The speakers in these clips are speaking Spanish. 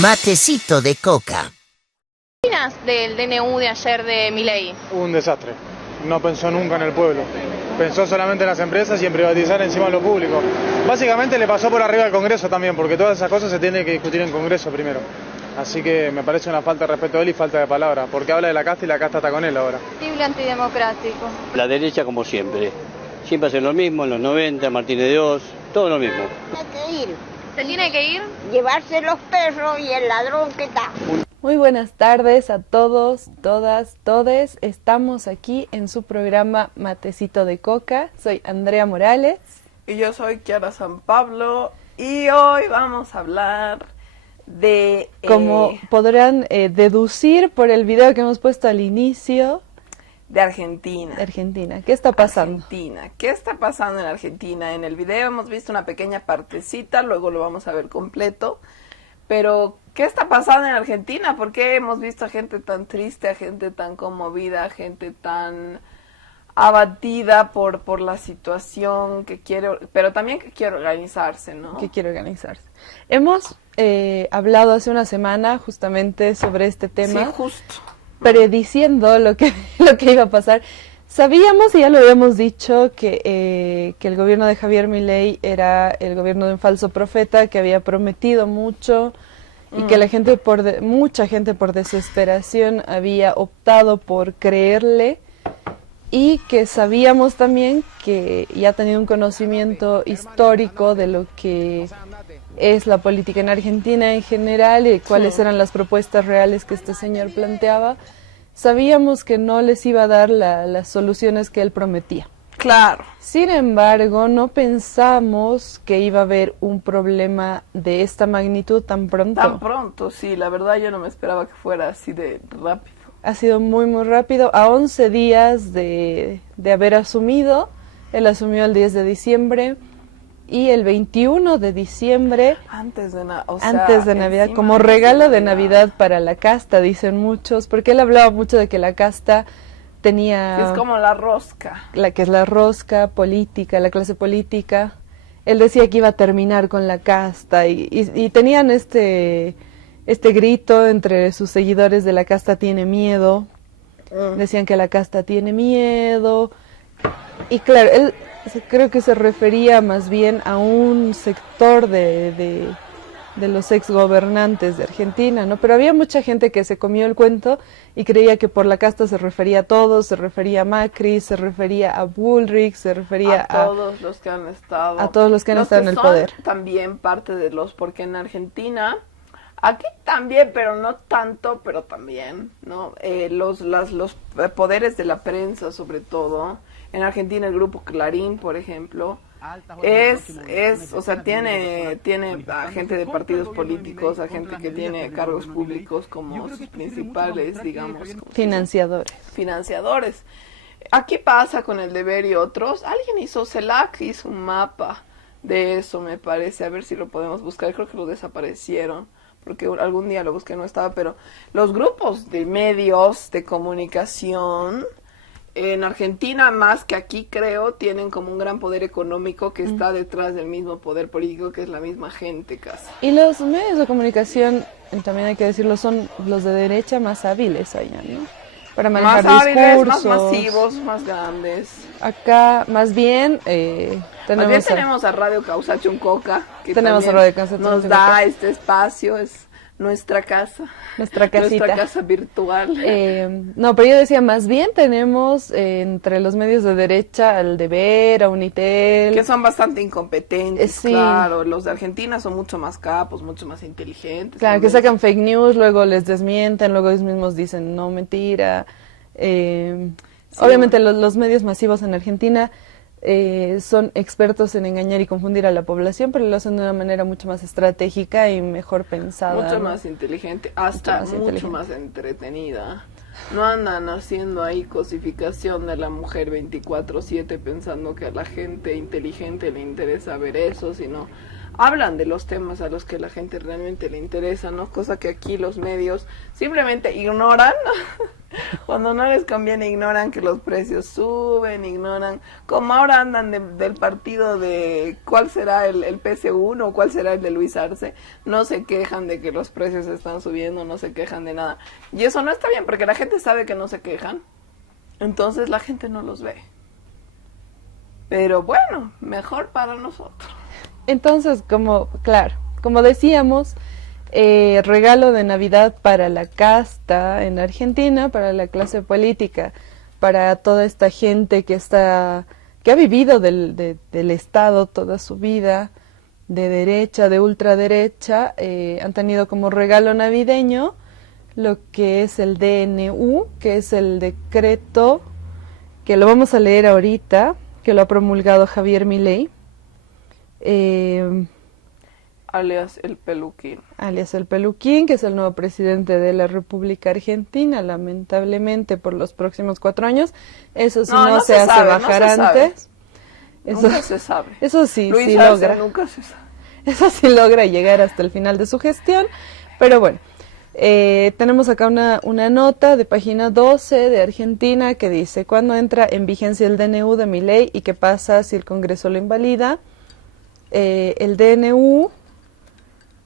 Matecito de coca. ¿Qué opinas del DNU de ayer de Milei? Un desastre. No pensó nunca en el pueblo. Pensó solamente en las empresas y en privatizar encima de lo público. Básicamente le pasó por arriba al Congreso también, porque todas esas cosas se tienen que discutir en Congreso primero. Así que me parece una falta de respeto a él y falta de palabra, porque habla de la casta y la casta está con él ahora. Terrible antidemocrático. La derecha como siempre. Siempre hacen lo mismo, en los 90, Martínez de Oz, todo lo mismo. Hay que ir, ¿Se tiene que ir? llevarse los perros y el ladrón que está. Muy buenas tardes a todos, todas, todes. Estamos aquí en su programa Matecito de Coca. Soy Andrea Morales. Y yo soy Kiara San Pablo. Y hoy vamos a hablar de... Como podrán deducir por el video que hemos puesto al inicio... de Argentina. Argentina. ¿Qué está pasando? Argentina. ¿Qué está pasando en Argentina? En el video hemos visto una pequeña partecita, luego lo vamos a ver completo. Pero, ¿qué está pasando en Argentina? ¿Por qué hemos visto a gente tan triste, a gente tan conmovida, a gente tan abatida por la situación que quiere, pero también que quiere organizarse, ¿no? Que quiere organizarse. Hemos hablado hace una semana justamente sobre este tema. Sí, justo. Prediciendo lo que iba a pasar. Sabíamos, y ya lo habíamos dicho, que el gobierno de Javier Milei era el gobierno de un falso profeta, que había prometido mucho y que la gente mucha gente por desesperación había optado por creerle, y que sabíamos también que ya tenía un conocimiento histórico de lo que es la política en Argentina en general y cuáles eran las propuestas reales que este señor planteaba. Sabíamos que no les iba a dar las soluciones que él prometía. Claro. Sin embargo, no pensamos que iba a haber un problema de esta magnitud tan pronto. Tan pronto, sí. La verdad yo no me esperaba que fuera así de rápido. Ha sido muy, muy rápido. A 11 días de haber asumido, él asumió el 10 de diciembre y el 21 de diciembre, antes de Navidad, como regalo de Navidad para la casta, dicen muchos, porque él hablaba mucho de que la casta tenía... Que es como la rosca. Que es la rosca política, la clase política. Él decía que iba a terminar con la casta y tenían este grito entre sus seguidores de la casta tiene miedo. Decían que la casta tiene miedo. Y claro, él creo que se refería más bien a un sector de los exgobernantes de Argentina, ¿no? Pero había mucha gente que se comió el cuento y creía que por la casta se refería a todos, se refería a Macri, se refería a Bullrich, se refería a todos los que han estado. A todos los que han estado en el poder. También parte de porque en Argentina, aquí también, pero no tanto, pero también, ¿no? Los poderes de la prensa, sobre todo. En Argentina el grupo Clarín, por ejemplo, o sea, tiene a gente de partidos políticos, a gente que tiene cargos públicos como sus principales, digamos, financiadores. Aquí pasa con el deber y otros. Alguien hizo un mapa de eso, me parece, a ver si lo podemos buscar. Creo que lo desaparecieron, porque algún día lo busqué, no estaba, pero los grupos de medios de comunicación en Argentina, más que aquí, creo, tienen como un gran poder económico que está detrás del mismo poder político, que es la misma gente casi. Y los medios de comunicación, también hay que decirlo, son los de derecha más hábiles allá, ¿no? Para manejar más hábiles, discursos. Más masivos, más grandes. Acá, más bien, tenemos a Radio Causachuncoca, que tenemos a Radio Causachuncoca, nos da este espacio, es nuestra casa. Nuestra casita. Nuestra casa virtual. No, pero yo decía, más bien tenemos entre los medios de derecha al Deber, a Unitel. Que son bastante incompetentes, sí. Claro. Los de Argentina son mucho más capos, mucho más inteligentes. Claro, también. que sacan fake news, luego les desmienten, luego ellos mismos dicen, no, mentira. Sí. Obviamente los medios masivos en Argentina son expertos en engañar y confundir a la población, pero lo hacen de una manera mucho más estratégica y mejor pensada. Mucho, ¿no? Más inteligente, hasta mucho más entretenida. No andan haciendo ahí cosificación de la mujer 24/7 pensando que a la gente inteligente le interesa ver eso, sino hablan de los temas a los que la gente realmente le interesa, ¿no? Cosa que aquí los medios simplemente ignoran Cuando no les conviene ignoran que los precios suben, ignoran, como ahora andan del partido de cuál será el PC1 o cuál será el de Luis Arce, no se quejan de que los precios están subiendo, no se quejan de nada. Y eso no está bien porque la gente sabe que no se quejan, entonces la gente no los ve. Pero bueno, mejor para nosotros. Entonces, claro, como decíamos, regalo de Navidad para la casta en Argentina, para la clase política, para toda esta gente que ha vivido del Estado toda su vida, de derecha, de ultraderecha, han tenido como regalo navideño lo que es el DNU, que es el decreto, que lo vamos a leer ahorita, que lo ha promulgado Javier Milei. Alias el Peluquín. Alias el Peluquín, que es el nuevo presidente de la República Argentina, lamentablemente por los próximos 4 años. Eso sí no se hace bajar antes. Nunca se sabe. Eso sí, Luis sí Arce logra. nunca se sabe. Eso sí logra llegar hasta el final de su gestión. Pero bueno, tenemos acá una nota de página 12 de Argentina que dice: ¿cuándo entra en vigencia el DNU de Milei y qué pasa si el Congreso lo invalida? El DNU,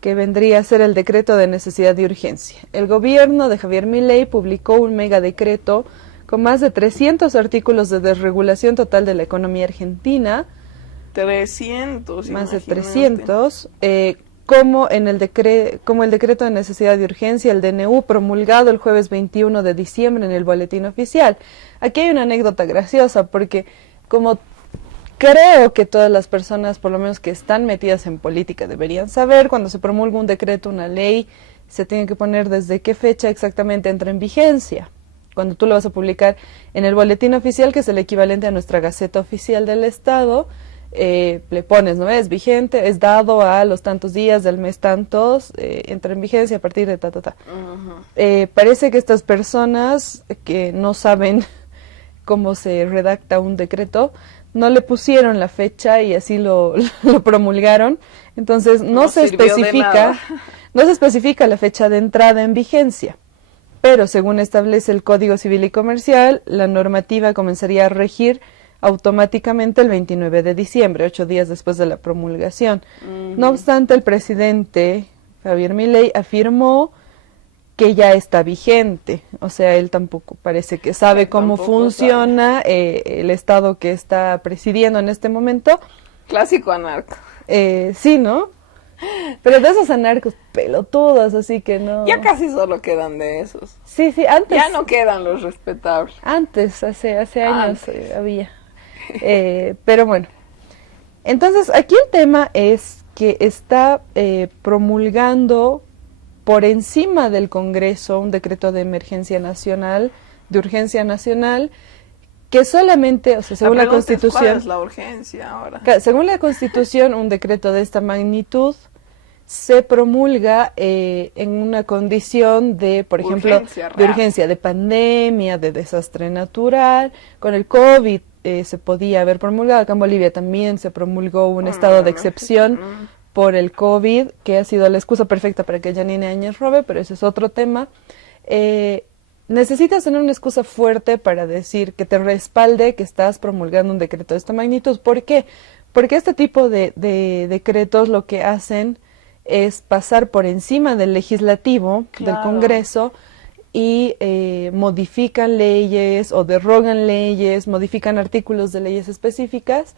que vendría a ser el decreto de necesidad y urgencia. El gobierno de Javier Milei publicó un megadecreto con más de 300 artículos de desregulación total de la economía argentina. 300, más de imagínate. 300, como el decreto de necesidad y urgencia, el DNU, promulgado el jueves 21 de diciembre en el Boletín Oficial. Aquí hay una anécdota graciosa, porque como creo que todas las personas, por lo menos que están metidas en política, deberían saber, cuando se promulga un decreto, una ley, se tiene que poner desde qué fecha exactamente entra en vigencia. Cuando tú lo vas a publicar en el Boletín Oficial, que es el equivalente a nuestra Gaceta Oficial del Estado, le pones, ¿no? Es vigente, es dado a los tantos días del mes tantos, entra en vigencia a partir de parece que estas personas que no saben cómo se redacta un decreto, no le pusieron la fecha y así lo promulgaron. Entonces no se especifica la fecha de entrada en vigencia. Pero según establece el Código Civil y Comercial, la normativa comenzaría a regir automáticamente el 29 de diciembre, 8 días después de la promulgación. No obstante, el presidente Javier Milei afirmó que ya está vigente. O sea, él tampoco parece que sabe cómo funciona el Estado que está presidiendo en este momento. Clásico anarco. Sí, ¿no? Pero de esos anarcos pelotudos, así que no. Ya casi solo quedan de esos. Sí, antes. Ya no quedan los respetables. Antes, hace años había. Pero bueno. Entonces, aquí el tema es que está promulgando por encima del Congreso un decreto de emergencia nacional, de urgencia nacional, que solamente, o sea, según la Constitución... ¿Cuál es la urgencia ahora? Según la Constitución, un decreto de esta magnitud se promulga en una condición de, por ejemplo, de urgencia, de pandemia, de desastre natural. Con el COVID se podía haber promulgado. Acá en Bolivia también se promulgó un estado de excepción por el COVID, que ha sido la excusa perfecta para que Yanine Áñez robe, pero ese es otro tema. Necesitas tener una excusa fuerte para decir que te respalde que estás promulgando un decreto de esta magnitud. ¿Por qué? Porque este tipo de decretos lo que hacen es pasar por encima del legislativo, del Congreso, y modifican leyes o derrogan leyes, modifican artículos de leyes específicas,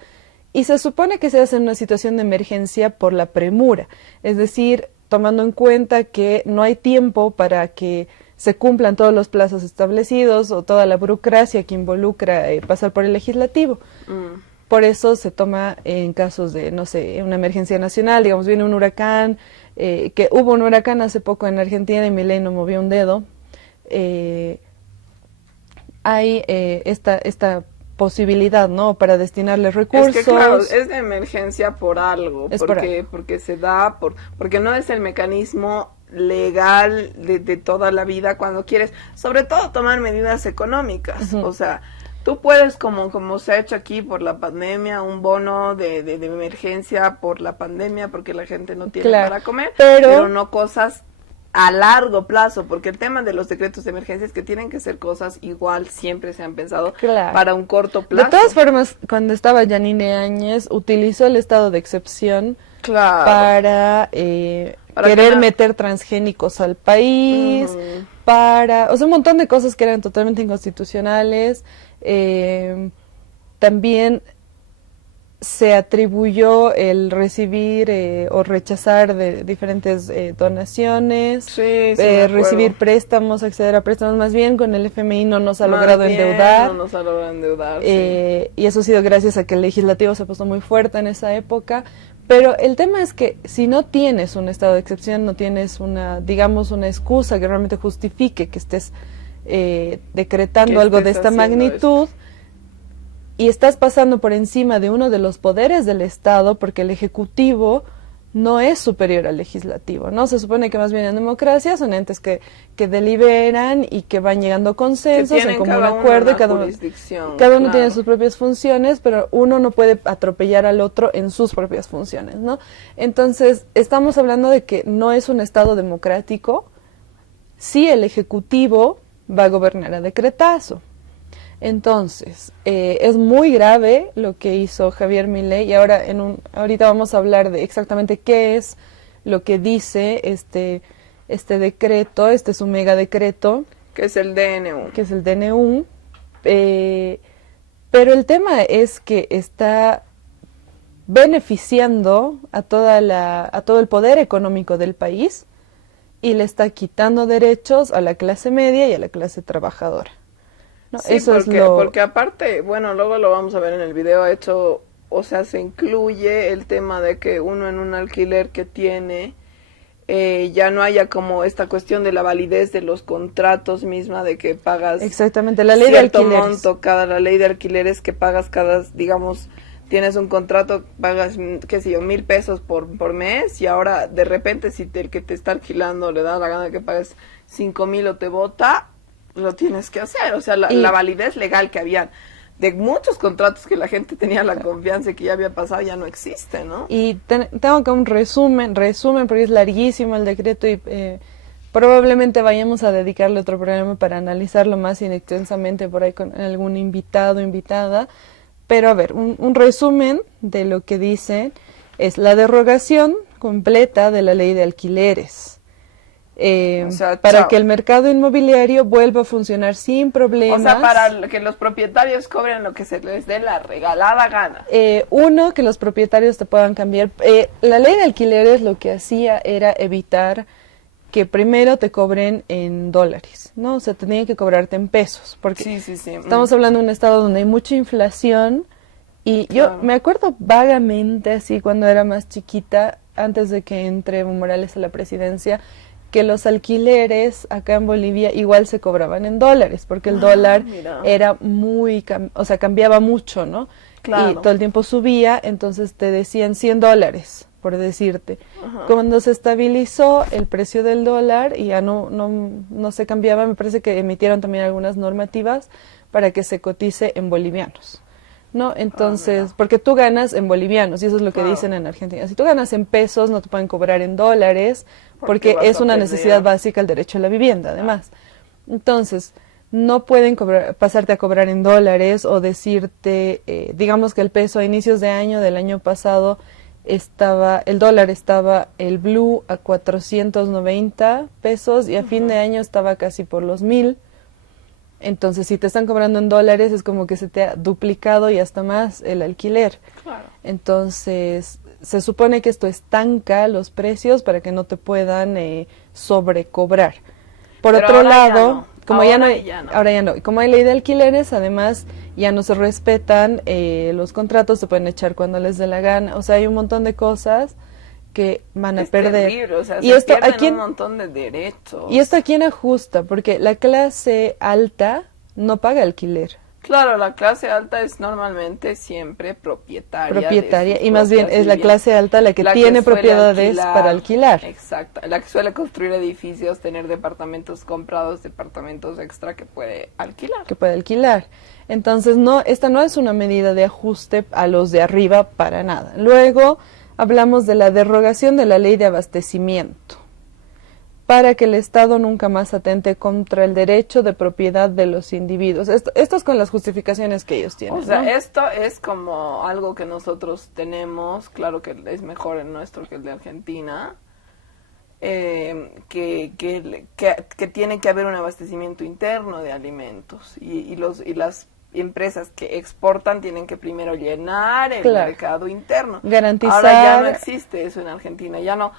y se supone que se hace en una situación de emergencia por la premura, es decir, tomando en cuenta que no hay tiempo para que se cumplan todos los plazos establecidos o toda la burocracia que involucra pasar por el legislativo. Por eso se toma en casos de, no sé, una emergencia nacional, digamos, viene un huracán, que hubo un huracán hace poco en Argentina y Milei no movió un dedo. Hay esta posibilidad, ¿no?, para destinarle recursos. Es que claro, es de emergencia por algo, porque se da, porque no es el mecanismo legal de toda la vida cuando quieres, sobre todo tomar medidas económicas. O sea, tú puedes, como se ha hecho aquí por la pandemia, un bono de emergencia por la pandemia, porque la gente no tiene para comer, pero no cosas a largo plazo, porque el tema de los decretos de emergencia es que tienen que ser cosas igual, siempre se han pensado Claro. para un corto plazo. De todas formas, cuando estaba Yanine Áñez, utilizó el estado de excepción Claro. para, Para querer que meter transgénicos al país, Ujú. o sea, un montón de cosas que eran totalmente inconstitucionales. También se atribuyó el recibir o rechazar de diferentes donaciones, Sí, sí, me acuerdo. recibir préstamos, acceder a préstamos. Más bien con el FMI no nos ha Más logrado bien, endeudar. No nos ha logrado endeudar, sí. Y eso ha sido gracias a que el legislativo se puso muy fuerte en esa época. Pero el tema es que si no tienes un estado de excepción, no tienes digamos, una excusa que realmente justifique que estés decretando Que algo de estés esta haciendo magnitud, y estás pasando por encima de uno de los poderes del Estado, porque el Ejecutivo no es superior al Legislativo, ¿no? Se supone que más bien en democracia son entes que deliberan y que van llegando a consensos, en común acuerdo, y cada uno claro. tiene sus propias funciones, pero uno no puede atropellar al otro en sus propias funciones, ¿no? Entonces, estamos hablando de que no es un Estado democrático, si el Ejecutivo va a gobernar a decretazo. Entonces, es muy grave lo que hizo Javier Milei, y ahorita vamos a hablar de exactamente qué es lo que dice este decreto, este es un mega decreto. Que es el DNU. Que es el DNU. Pero el tema es que está beneficiando a todo el poder económico del país y le está quitando derechos a la clase media y a la clase trabajadora. ¿No? Sí, Eso porque aparte, bueno, luego lo vamos a ver en el video, o sea, se incluye el tema de que uno en un alquiler que tiene, ya no haya como esta cuestión de la validez de los contratos misma, de que pagas exactamente la ley de cierto alquileres. monto, la ley de alquileres que pagas digamos, tienes un contrato, pagas, qué sé yo, 1,000 pesos por mes, y ahora de repente si el que te está alquilando le da la gana de que pagues 5,000 o te bota, lo tienes que hacer. O sea, la validez legal que había de muchos contratos que la gente tenía la confianza y que ya había pasado ya no existe, ¿no? Y tengo acá un resumen porque es larguísimo el decreto y probablemente vayamos a dedicarle otro programa para analizarlo más intensamente por ahí con algún invitado o invitada. Pero a ver, un resumen de lo que dice es la derogación completa de la ley de alquileres. O sea, para que el mercado inmobiliario vuelva a funcionar sin problemas. O sea, para que los propietarios cobren lo que se les dé la regalada gana. Uno, que los propietarios te puedan cambiar. La ley de alquileres lo que hacía era evitar que primero te cobren en dólares, ¿no? O sea, tenían que cobrarte en pesos, porque Sí. estamos hablando de un estado donde hay mucha inflación, y Claro. yo me acuerdo vagamente, así cuando era más chiquita, antes de que entre Evo Morales a la presidencia, que los alquileres acá en Bolivia igual se cobraban en dólares, porque el dólar mira. era cambiaba mucho, ¿no? Claro. Y todo el tiempo subía, entonces te decían $100, por decirte. Cuando se estabilizó el precio del dólar y ya no se cambiaba, me parece que emitieron también algunas normativas para que se cotice en bolivianos, ¿no? Entonces, porque tú ganas en bolivianos, y eso es lo que Claro. dicen en Argentina. Si tú ganas en pesos, no te pueden cobrar en dólares, porque vas es a una perder. necesidad básica el derecho a la vivienda, además. Entonces, no pueden pasarte a cobrar en dólares o decirte, digamos que el peso a inicios de año, del año pasado, el dólar estaba el blue a 490 pesos y a fin de año estaba casi por los 1,000. Entonces, si te están cobrando en dólares, es como que se te ha duplicado y hasta más el alquiler. Claro. Entonces, se supone que esto estanca los precios para que no te puedan sobrecobrar. Por Pero otro ahora ya lado, no. como Ahora ya no, ya no. ahora ya no. Y como hay ley de alquileres, además ya no se respetan los contratos, se pueden echar cuando les dé la gana. O sea, hay un montón de cosas que van a Es perder. terrible, o sea, Y se esto, pierden un montón de derechos. ¿Y esto a quién ajusta? Porque la clase alta no paga alquiler. Claro, la clase alta es normalmente siempre propietaria de sus y más bien propias es la viviendas. clase alta la que La tiene suele propiedades para alquilar. Exacto, la que suele construir edificios, tener departamentos comprados, departamentos extra que puede alquilar. Entonces, esta no es una medida de ajuste a los de arriba para nada. Luego hablamos de la derogación de la ley de abastecimiento. para que el Estado nunca más atente contra el derecho de propiedad de los individuos. Esto es con las justificaciones que ellos tienen. O sea, ¿no? esto es como algo que nosotros tenemos, claro que es mejor el nuestro que el de Argentina, que tiene que haber un abastecimiento interno de alimentos y las empresas que exportan tienen que primero llenar el mercado interno. Garantizar. Ahora ya no existe eso en Argentina, ya no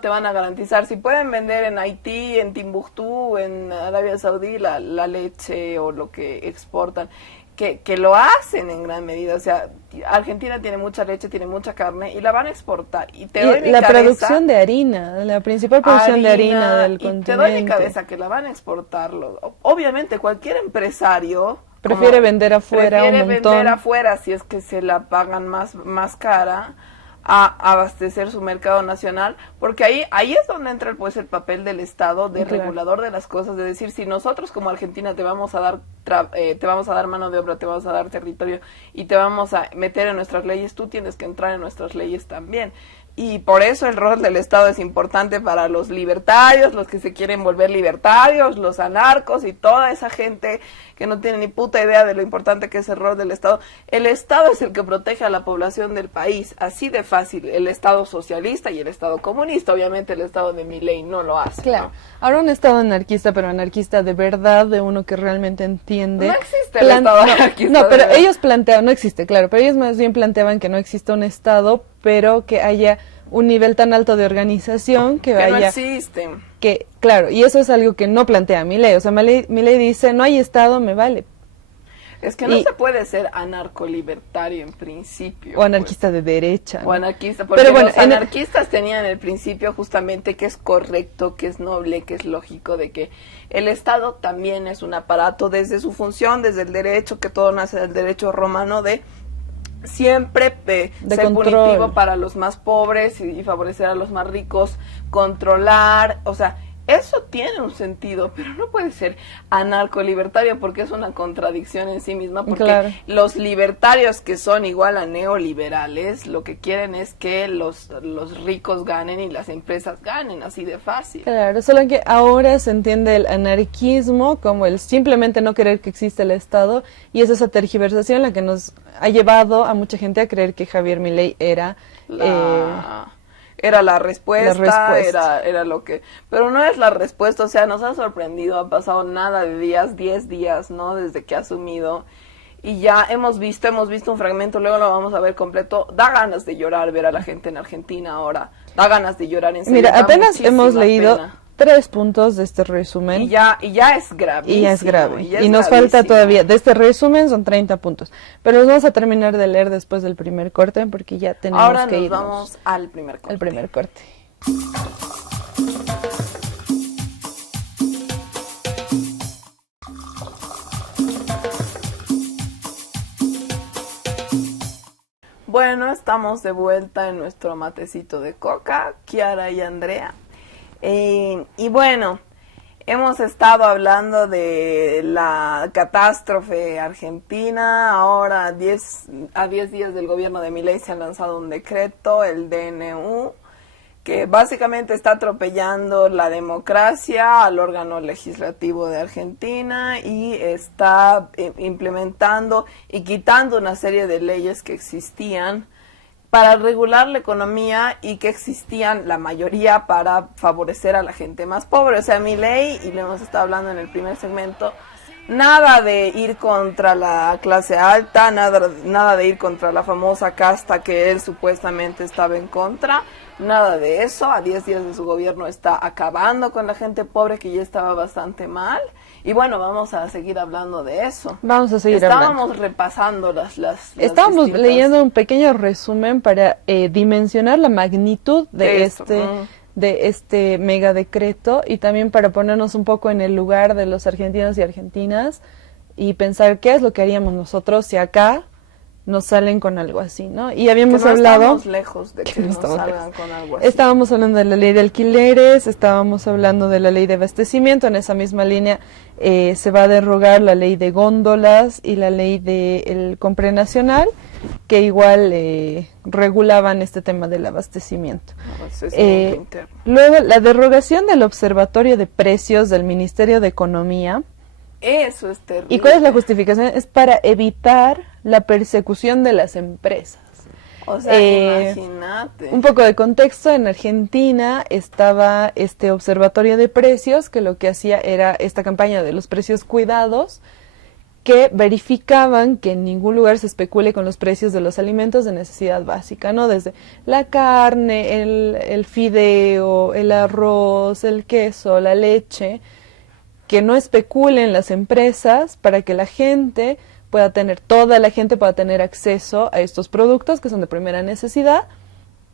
te van a garantizar. Si pueden vender en Haití, en Timbuktu, en Arabia Saudí la leche o lo que exportan, que lo hacen en gran medida. O sea, Argentina tiene mucha leche, tiene mucha carne y la van a exportar. Y te doy mi la cabeza, producción de harina, la principal producción de harina del continente. Te doy mi cabeza que la van a exportarlo. Obviamente cualquier empresario prefiere vender afuera un montón. Prefiere vender afuera si es que se la pagan más cara a abastecer su mercado nacional, porque ahí es donde entra pues el papel del Estado de regulador de las cosas, de decir, si nosotros como Argentina te vamos a dar mano de obra, te vamos a dar territorio y te vamos a meter en nuestras leyes, tú tienes que entrar en nuestras leyes también. Y por eso el rol del Estado es importante para los libertarios, los que se quieren volver libertarios, los anarcos y toda esa gente que no tiene ni puta idea de lo importante que es el rol del Estado. El Estado es el que protege a la población del país, así de fácil. El Estado socialista y el Estado comunista, obviamente el Estado de Milei no lo hace. Claro. ¿No? Ahora un Estado anarquista, pero anarquista de verdad, de uno que realmente entiende. No existe el Estado anarquista. No, pero ellos planteaban, no existe, claro, pero ellos más bien planteaban que no existe un Estado, pero que haya un nivel tan alto de organización que vaya... no existen. Que, claro, y eso es algo que no plantea Milei. O sea, Milei dice, no hay Estado, me vale. Es que no se puede ser anarcolibertario en principio. O anarquista de derecha. O anarquista, porque pero bueno, los anarquistas tenían el principio justamente que es correcto, que es noble, que es lógico, de que el Estado también es un aparato desde su función, desde el derecho, que todo nace del derecho romano de siempre ser punitivo para los más pobres y favorecer a los más ricos, controlar, o sea, eso tiene un sentido, pero no puede ser anarcolibertario porque es una contradicción en sí misma, porque los libertarios que son igual a neoliberales, lo que quieren es que los ricos ganen y las empresas ganen, así de fácil. Claro, solo que ahora se entiende el anarquismo como el simplemente no querer que exista el Estado, y es esa tergiversación la que nos ha llevado a mucha gente a creer que Javier Milei era... Era la respuesta. Era lo que... Pero no es la respuesta, o sea, nos ha sorprendido, ha pasado nada de días, 10 días, ¿no? Desde que ha asumido. Y ya hemos visto un fragmento, luego lo vamos a ver completo. Da ganas de llorar ver a la gente en Argentina ahora. Da ganas de llorar en serio. Mira, apenas hemos leído 3 puntos de este resumen. Y ya es gravísimo. Y ya es grave. Y nos falta todavía, de este resumen son 30 puntos. Pero los vamos a terminar de leer después del primer corte, porque ya tenemos que irnos. Ahora nos vamos al primer corte. El primer corte. Bueno, estamos de vuelta en nuestro matecito de coca, Kiara y Andrea. Y bueno, hemos estado hablando de la catástrofe argentina. Ahora, a 10 días del gobierno de Milei, se ha lanzado un decreto, el DNU, que básicamente está atropellando la democracia al órgano legislativo de Argentina y está implementando y quitando una serie de leyes que existían para regular la economía y que existían la mayoría para favorecer a la gente más pobre. O sea, Milei, y lo hemos estado hablando en el primer segmento, nada de ir contra la clase alta, nada de ir contra la famosa casta que él supuestamente estaba en contra, nada de eso. A 10 días de su gobierno está acabando con la gente pobre, que ya estaba bastante mal. Y bueno, vamos a seguir hablando de eso. Vamos a seguir hablando. Estábamos repasando Estábamos leyendo un pequeño resumen para dimensionar la magnitud de este mega decreto, y también para ponernos un poco en el lugar de los argentinos y argentinas y pensar qué es lo que haríamos nosotros si acá nos salen con algo así, ¿no? Y habíamos que no hablado... estamos lejos de que no nos estamos salgan lejos. con algo así. Estábamos hablando de la ley de alquileres, estábamos hablando de la ley de abastecimiento, en esa misma línea se va a derogar la ley de góndolas y la ley del Compre Nacional, que igual regulaban este tema del abastecimiento. Abastecimiento interno. Luego, la derogación del Observatorio de Precios del Ministerio de Economía. Eso es terrible. ¿Y cuál es la justificación? Es para evitar la persecución de las empresas. O sea, imagínate. Un poco de contexto, en Argentina estaba este observatorio de precios que lo que hacía era esta campaña de los precios cuidados, que verificaban que en ningún lugar se especule con los precios de los alimentos de necesidad básica, ¿no? Desde la carne, el fideo, el arroz, el queso, la leche, que no especulen las empresas para que la gente pueda tener, toda la gente pueda tener acceso a estos productos que son de primera necesidad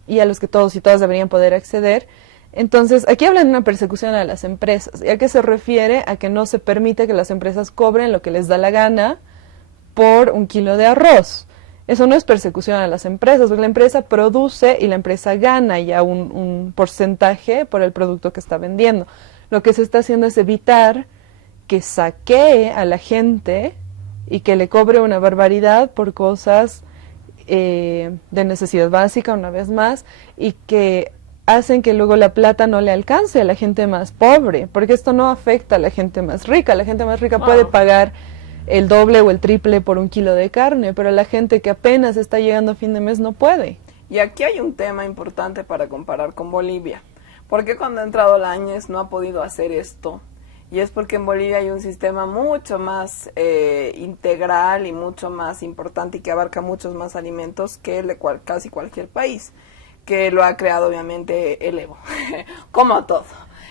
y a los que todos y todas deberían poder acceder. Entonces, aquí hablan de una persecución a las empresas. ¿Y a qué se refiere? A que no se permite que las empresas cobren lo que les da la gana por un kilo de arroz. Eso no es persecución a las empresas, porque la empresa produce y la empresa gana ya un porcentaje por el producto que está vendiendo. Lo que se está haciendo es evitar que saquee a la gente y que le cobre una barbaridad por cosas de necesidad básica, una vez más, y que hacen que luego la plata no le alcance a la gente más pobre, porque esto no afecta a la gente más rica. La gente más rica puede pagar el doble o el triple por un kilo de carne, pero la gente que apenas está llegando a fin de mes no puede. Y aquí hay un tema importante para comparar con Bolivia. ¿Por qué cuando ha entrado la Áñez no ha podido hacer esto? Y es porque en Bolivia hay un sistema mucho más integral y mucho más importante y que abarca muchos más alimentos que el de casi cualquier país, que lo ha creado obviamente el Evo, como todo.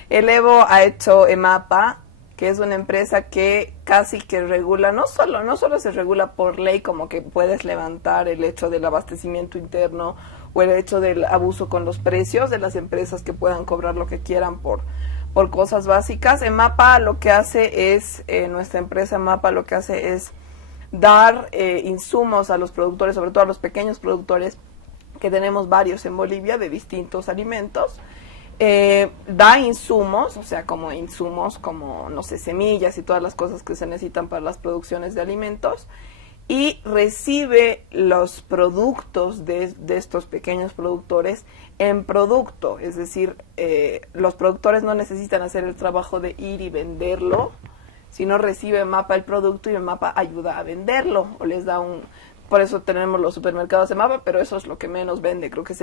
El Evo ha hecho EMAPA, que es una empresa que casi que regula, no solo se regula por ley, como que puedes levantar el hecho del abastecimiento interno o el hecho del abuso con los precios de las empresas que puedan cobrar lo que quieran por cosas básicas. EMAPA lo que hace es, nuestra empresa EMAPA lo que hace es dar insumos a los productores, sobre todo a los pequeños productores, que tenemos varios en Bolivia de distintos alimentos. Da insumos, o sea, como insumos como, no sé, semillas y todas las cosas que se necesitan para las producciones de alimentos, y recibe los productos de estos pequeños productores en producto, es decir, los productores no necesitan hacer el trabajo de ir y venderlo, sino recibe EMAPA el producto y EMAPA ayuda a venderlo, o les da por eso tenemos los supermercados EMAPA, pero eso es lo que menos vende. Creo que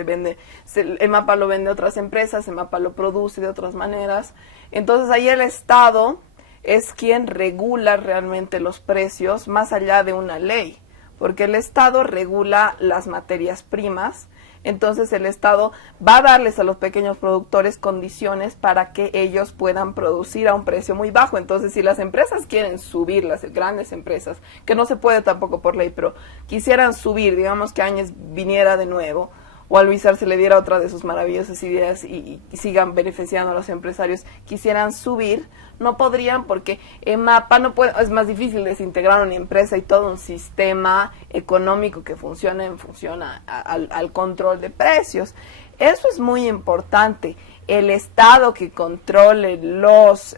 EMAPA lo vende a otras empresas, EMAPA lo produce de otras maneras. Entonces ahí el Estado es quien regula realmente los precios más allá de una ley, porque el Estado regula las materias primas. Entonces el Estado va a darles a los pequeños productores condiciones para que ellos puedan producir a un precio muy bajo. Entonces si las empresas quieren subir, las grandes empresas, que no se puede tampoco por ley, pero quisieran subir, digamos que Áñez viniera de nuevo, o a Luisar se le diera otra de sus maravillosas ideas y sigan beneficiando a los empresarios, quisieran subir, no podrían porque EMAPA no puede, es más difícil desintegrar una empresa y todo un sistema económico que funciona en función al control de precios. Eso es muy importante. El Estado que controle los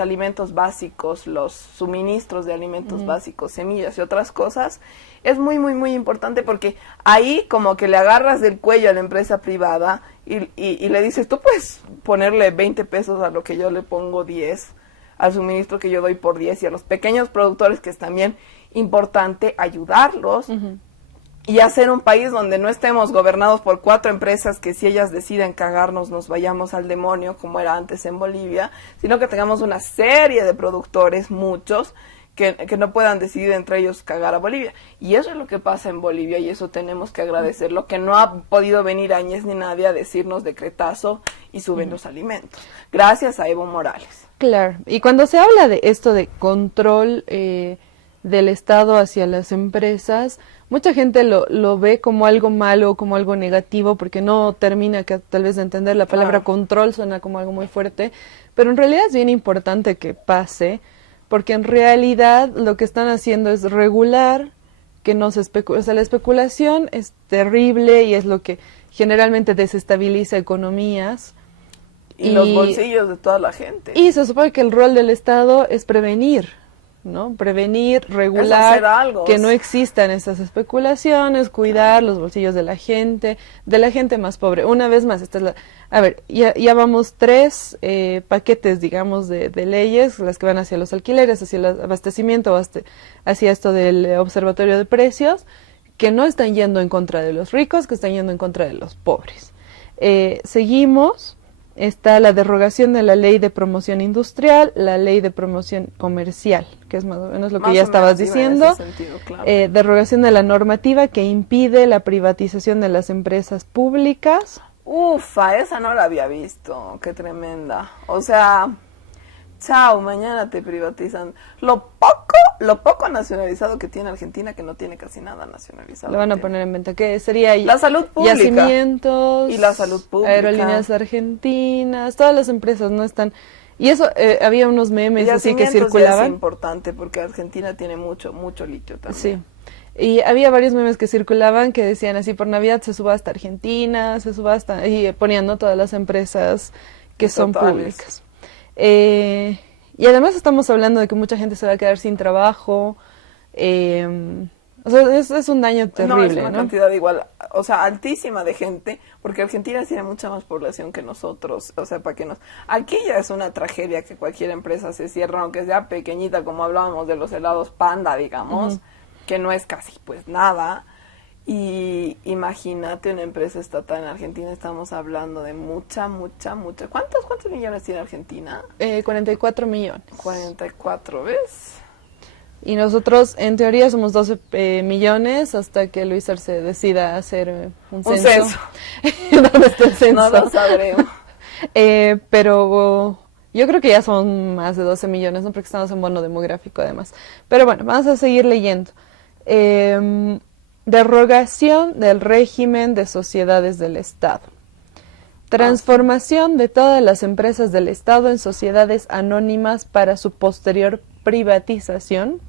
alimentos básicos, los suministros de alimentos básicos, semillas y otras cosas, es muy, muy, muy importante porque ahí como que le agarras del cuello a la empresa privada y le dices, tú puedes ponerle 20 pesos a lo que yo le pongo 10, al suministro que yo doy por 10, y a los pequeños productores, que es también importante ayudarlos. Y hacer un país donde no estemos gobernados por 4 empresas que si ellas deciden cagarnos nos vayamos al demonio, como era antes en Bolivia, sino que tengamos una serie de productores, muchos, que no puedan decidir entre ellos cagar a Bolivia. Y eso es lo que pasa en Bolivia y eso tenemos que agradecerlo, que no ha podido venir Áñez ni nadie a decirnos decretazo y suben los alimentos. Gracias a Evo Morales. Claro, y cuando se habla de esto de control del Estado hacia las empresas, mucha gente lo ve como algo malo, como algo negativo, porque no termina tal vez de entender la palabra control, suena como algo muy fuerte, pero en realidad es bien importante que pase, porque en realidad lo que están haciendo es regular que no se especula. O sea, la especulación es terrible y es lo que generalmente desestabiliza economías. Y los bolsillos de toda la gente. Y se supone que el rol del Estado es prevenir, ¿no? Prevenir, regular, que no existan esas especulaciones, cuidar los bolsillos de la gente más pobre. Una vez más, a ver, ya vamos 3 paquetes, digamos, de leyes, las que van hacia los alquileres, hacia el abastecimiento, hacia esto del observatorio de precios, que no están yendo en contra de los ricos, que están yendo en contra de los pobres. Seguimos. Está la derogación de la ley de promoción industrial, la ley de promoción comercial, que es más o menos lo que ya estabas diciendo. Sentido, claro. Derogación de la normativa que impide la privatización de las empresas públicas. Ufa, esa no la había visto, qué tremenda. O sea, chao, mañana te privatizan. Lo poco nacionalizado que tiene Argentina, que no tiene casi nada nacionalizado. Lo van a poner en venta, que sería la salud pública. Yacimientos, y la salud pública. Aerolíneas argentinas, todas las empresas no están. Y eso, había unos memes así que circulaban. Es importante porque Argentina tiene mucho litio también. Sí. Y había varios memes que circulaban que decían así, por Navidad se subasta Argentina, se subasta, y ponían, ¿no?, todas las empresas que son públicas. Y además estamos hablando de que mucha gente se va a quedar sin trabajo. O sea, es un daño terrible, es una cantidad igual, o sea, altísima de gente, porque Argentina tiene mucha más población que nosotros, o sea, aquí ya es una tragedia que cualquier empresa se cierra, aunque sea pequeñita, como hablábamos de los helados Panda, digamos, que no es casi pues nada. Y imagínate una empresa estatal en Argentina, estamos hablando de mucha. ¿Cuántos millones tiene Argentina? 44 millones. 44, ¿ves? Y nosotros, en teoría, somos 12 millones hasta que Luis Arce decida hacer un censo. ¿Dónde está el censo? No lo sabremos. Pero yo creo que ya son más de 12 millones, ¿no? Porque estamos en bono demográfico, además. Pero bueno, vamos a seguir leyendo. Derogación del régimen de sociedades del Estado. Transformación de todas las empresas del Estado en sociedades anónimas para su posterior privatización.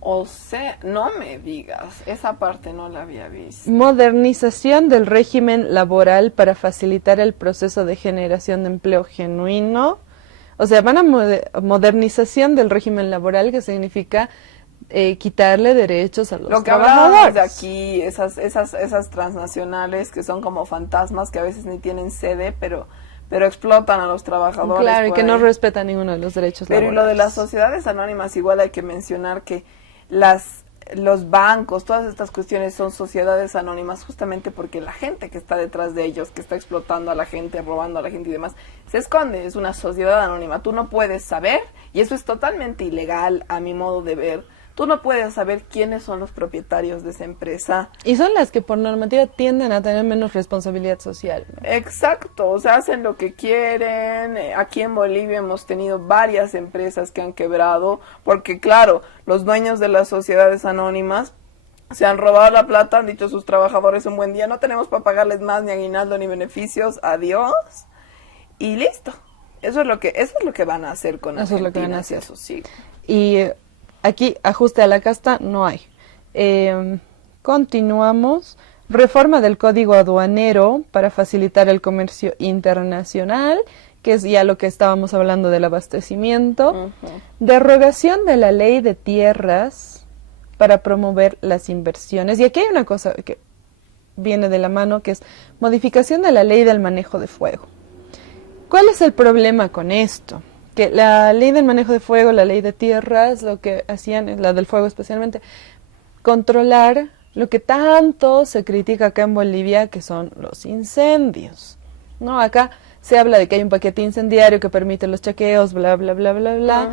O sea, no me digas, esa parte no la había visto. Modernización del régimen laboral para facilitar el proceso de generación de empleo genuino. O sea, van a modernización del régimen laboral, que significa quitarle derechos a los trabajadores. Lo que hablábamos de aquí, esas transnacionales que son como fantasmas, que a veces ni tienen sede, pero explotan a los trabajadores. Claro, y que no respetan ninguno de los derechos laborales. Pero y lo de las sociedades anónimas, igual hay que mencionar que los bancos, todas estas cuestiones son sociedades anónimas justamente porque la gente que está detrás de ellos, que está explotando a la gente, robando a la gente y demás, se esconde, es una sociedad anónima. Tú no puedes saber, y eso es totalmente ilegal a mi modo de ver, tú no puedes saber quiénes son los propietarios de esa empresa. Y son las que por normativa tienden a tener menos responsabilidad social, ¿no? Exacto, o sea, hacen lo que quieren. Aquí en Bolivia hemos tenido varias empresas que han quebrado, porque claro, los dueños de las sociedades anónimas se han robado la plata, han dicho a sus trabajadores un buen día, no tenemos para pagarles más ni aguinaldo ni beneficios, adiós, y listo. Eso es lo que van a hacer con Argentina hacia sus hijos. Y aquí, ajuste a la casta, no hay. Continuamos. Reforma del Código Aduanero para facilitar el comercio internacional, que es ya lo que estábamos hablando del abastecimiento. Derogación de la ley de tierras para promover las inversiones. Y aquí hay una cosa que viene de la mano, que es modificación de la ley del manejo de fuego. ¿Cuál es el problema con esto? Que la ley del manejo de fuego, la ley de tierras, lo que hacían, la del fuego especialmente, controlar lo que tanto se critica acá en Bolivia, que son los incendios, ¿no? Acá se habla de que hay un paquete incendiario que permite los chequeos, bla, bla, bla, bla, bla.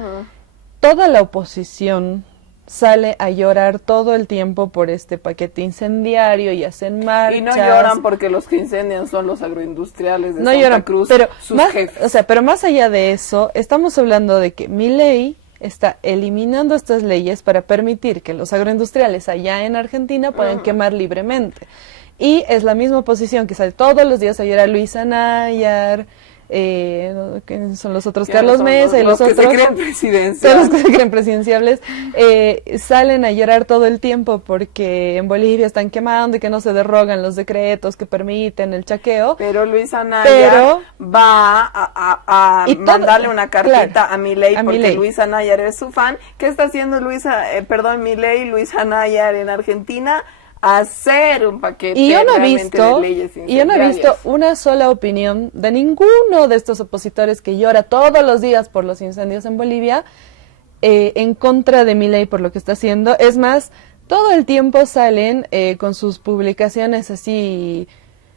Toda la oposición sale a llorar todo el tiempo por este paquete incendiario y hacen marchas. Y no lloran porque los que incendian son los agroindustriales de Santa Cruz, pero sus jefes. O sea, pero más allá de eso, estamos hablando de que Milei está eliminando estas leyes para permitir que los agroindustriales allá en Argentina puedan quemar libremente. Y es la misma oposición que sale todos los días a llorar, Luisa Nayar, que son los otros, Que Carlos son Mesa y los que otros, se creen todos presidenciales. los que se creen presidenciables, salen a llorar todo el tiempo porque en Bolivia están quemando y que no se derrogan los decretos que permiten el chaqueo. Pero Luis Anaya va a y mandarle una cartita claro, a Milei a porque Milei. Luis Anaya es su fan. ¿Qué está haciendo Milei, Luis Anaya en Argentina? Hacer un paquete Y yo no he realmente visto, de leyes y yo no he visto incendiarias. una sola opinión de ninguno de estos opositores que llora todos los días por los incendios en Bolivia en contra de Milei por lo que está haciendo. Es más, todo el tiempo salen con sus publicaciones así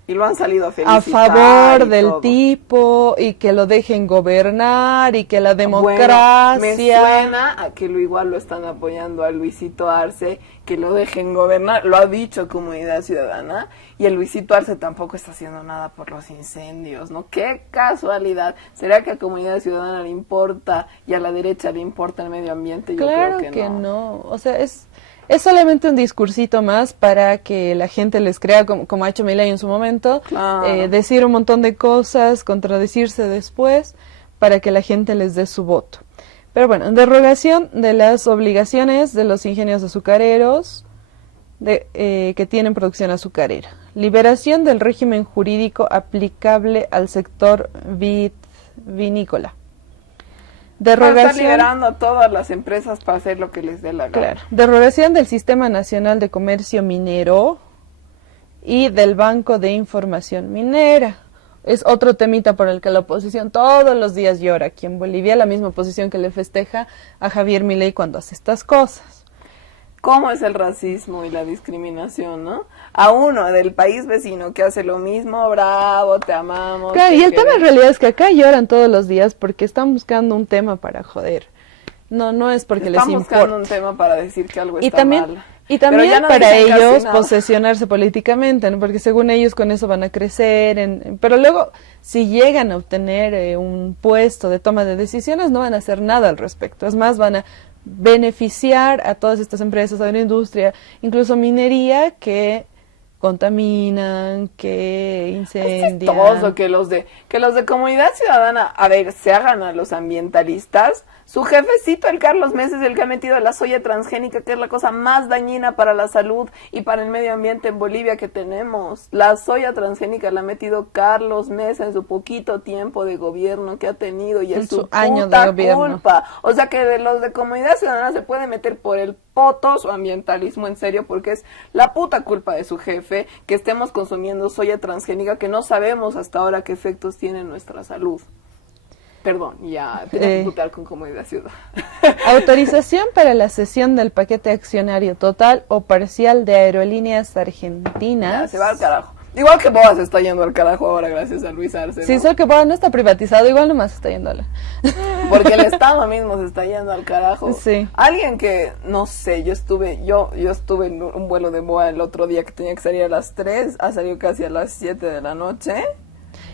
Y lo han salido a a felicitar favor y del todo. tipo y que lo dejen gobernar y que la Bueno, democracia... me suena a que igual lo están apoyando a Luisito Arce, que lo dejen gobernar, lo ha dicho Comunidad Ciudadana, y el Luisito Arce tampoco está haciendo nada por los incendios, ¿no? ¡Qué casualidad! ¿Será que a Comunidad Ciudadana le importa y a la derecha le importa el medio ambiente? Yo Claro creo que no. no. O sea, es solamente un discursito más para que la gente les crea, como ha hecho Milei en su momento, Claro. decir un montón de cosas, contradecirse después, para que la gente les dé su voto. Pero bueno, derogación de las obligaciones de los ingenios azucareros que tienen producción azucarera. Liberación del régimen jurídico aplicable al sector vinícola. Están liberando a todas las empresas para hacer lo que les dé la gana. Claro. Derogación del Sistema Nacional de Comercio Minero y del Banco de Información Minera. Es otro temita por el que la oposición todos los días llora aquí en Bolivia, la misma oposición que le festeja a Javier Milei cuando hace estas cosas. ¿Cómo es el racismo y la discriminación, no? A uno del país vecino que hace lo mismo, bravo, te amamos. Claro, te y el tema en queremos. realidad es que acá lloran todos los días porque están buscando un tema para joder. No es porque les Están buscando importa. un tema para decir que algo Y está también, mal. y Pero también ya no para dicen casi ellos nada. posesionarse políticamente, ¿no? Porque según ellos con eso van a crecer. Pero luego, si llegan a obtener un puesto de toma de decisiones, no van a hacer nada al respecto. Es más, van a beneficiar a todas estas empresas, a la industria, incluso minería, que contaminan, que Es incendian. chistoso que los de Comunidad Ciudadana, a ver, se hagan a los ambientalistas. Su jefecito, el Carlos Mesa, es el que ha metido la soya transgénica, que es la cosa más dañina para la salud y para el medio ambiente en Bolivia que tenemos. La soya transgénica la ha metido Carlos Mesa en su poquito tiempo de gobierno que ha tenido y En es su su año de puta gobierno. culpa. O sea que de los de Comunidad Ciudadana se puede meter por el poto su ambientalismo en serio porque es la puta culpa de su jefe que estemos consumiendo soya transgénica que no sabemos hasta ahora qué efectos tiene en nuestra salud. Perdón, ya tengo que putear con Comunidad Ciudadana. Autorización para la cesión del paquete accionario total o parcial de Aerolíneas Argentinas. Ya, se va al carajo. Igual que Boa se está yendo al carajo ahora gracias a Luis Arce, ¿no? Sí, solo que bueno, no está privatizado, igual nomás está yendo a la... Porque el Estado mismo se está yendo al carajo. Sí. Alguien que, no sé, yo estuve en un vuelo de Boa el otro día que tenía que salir a las 3, ha salido casi a las 7 de la noche.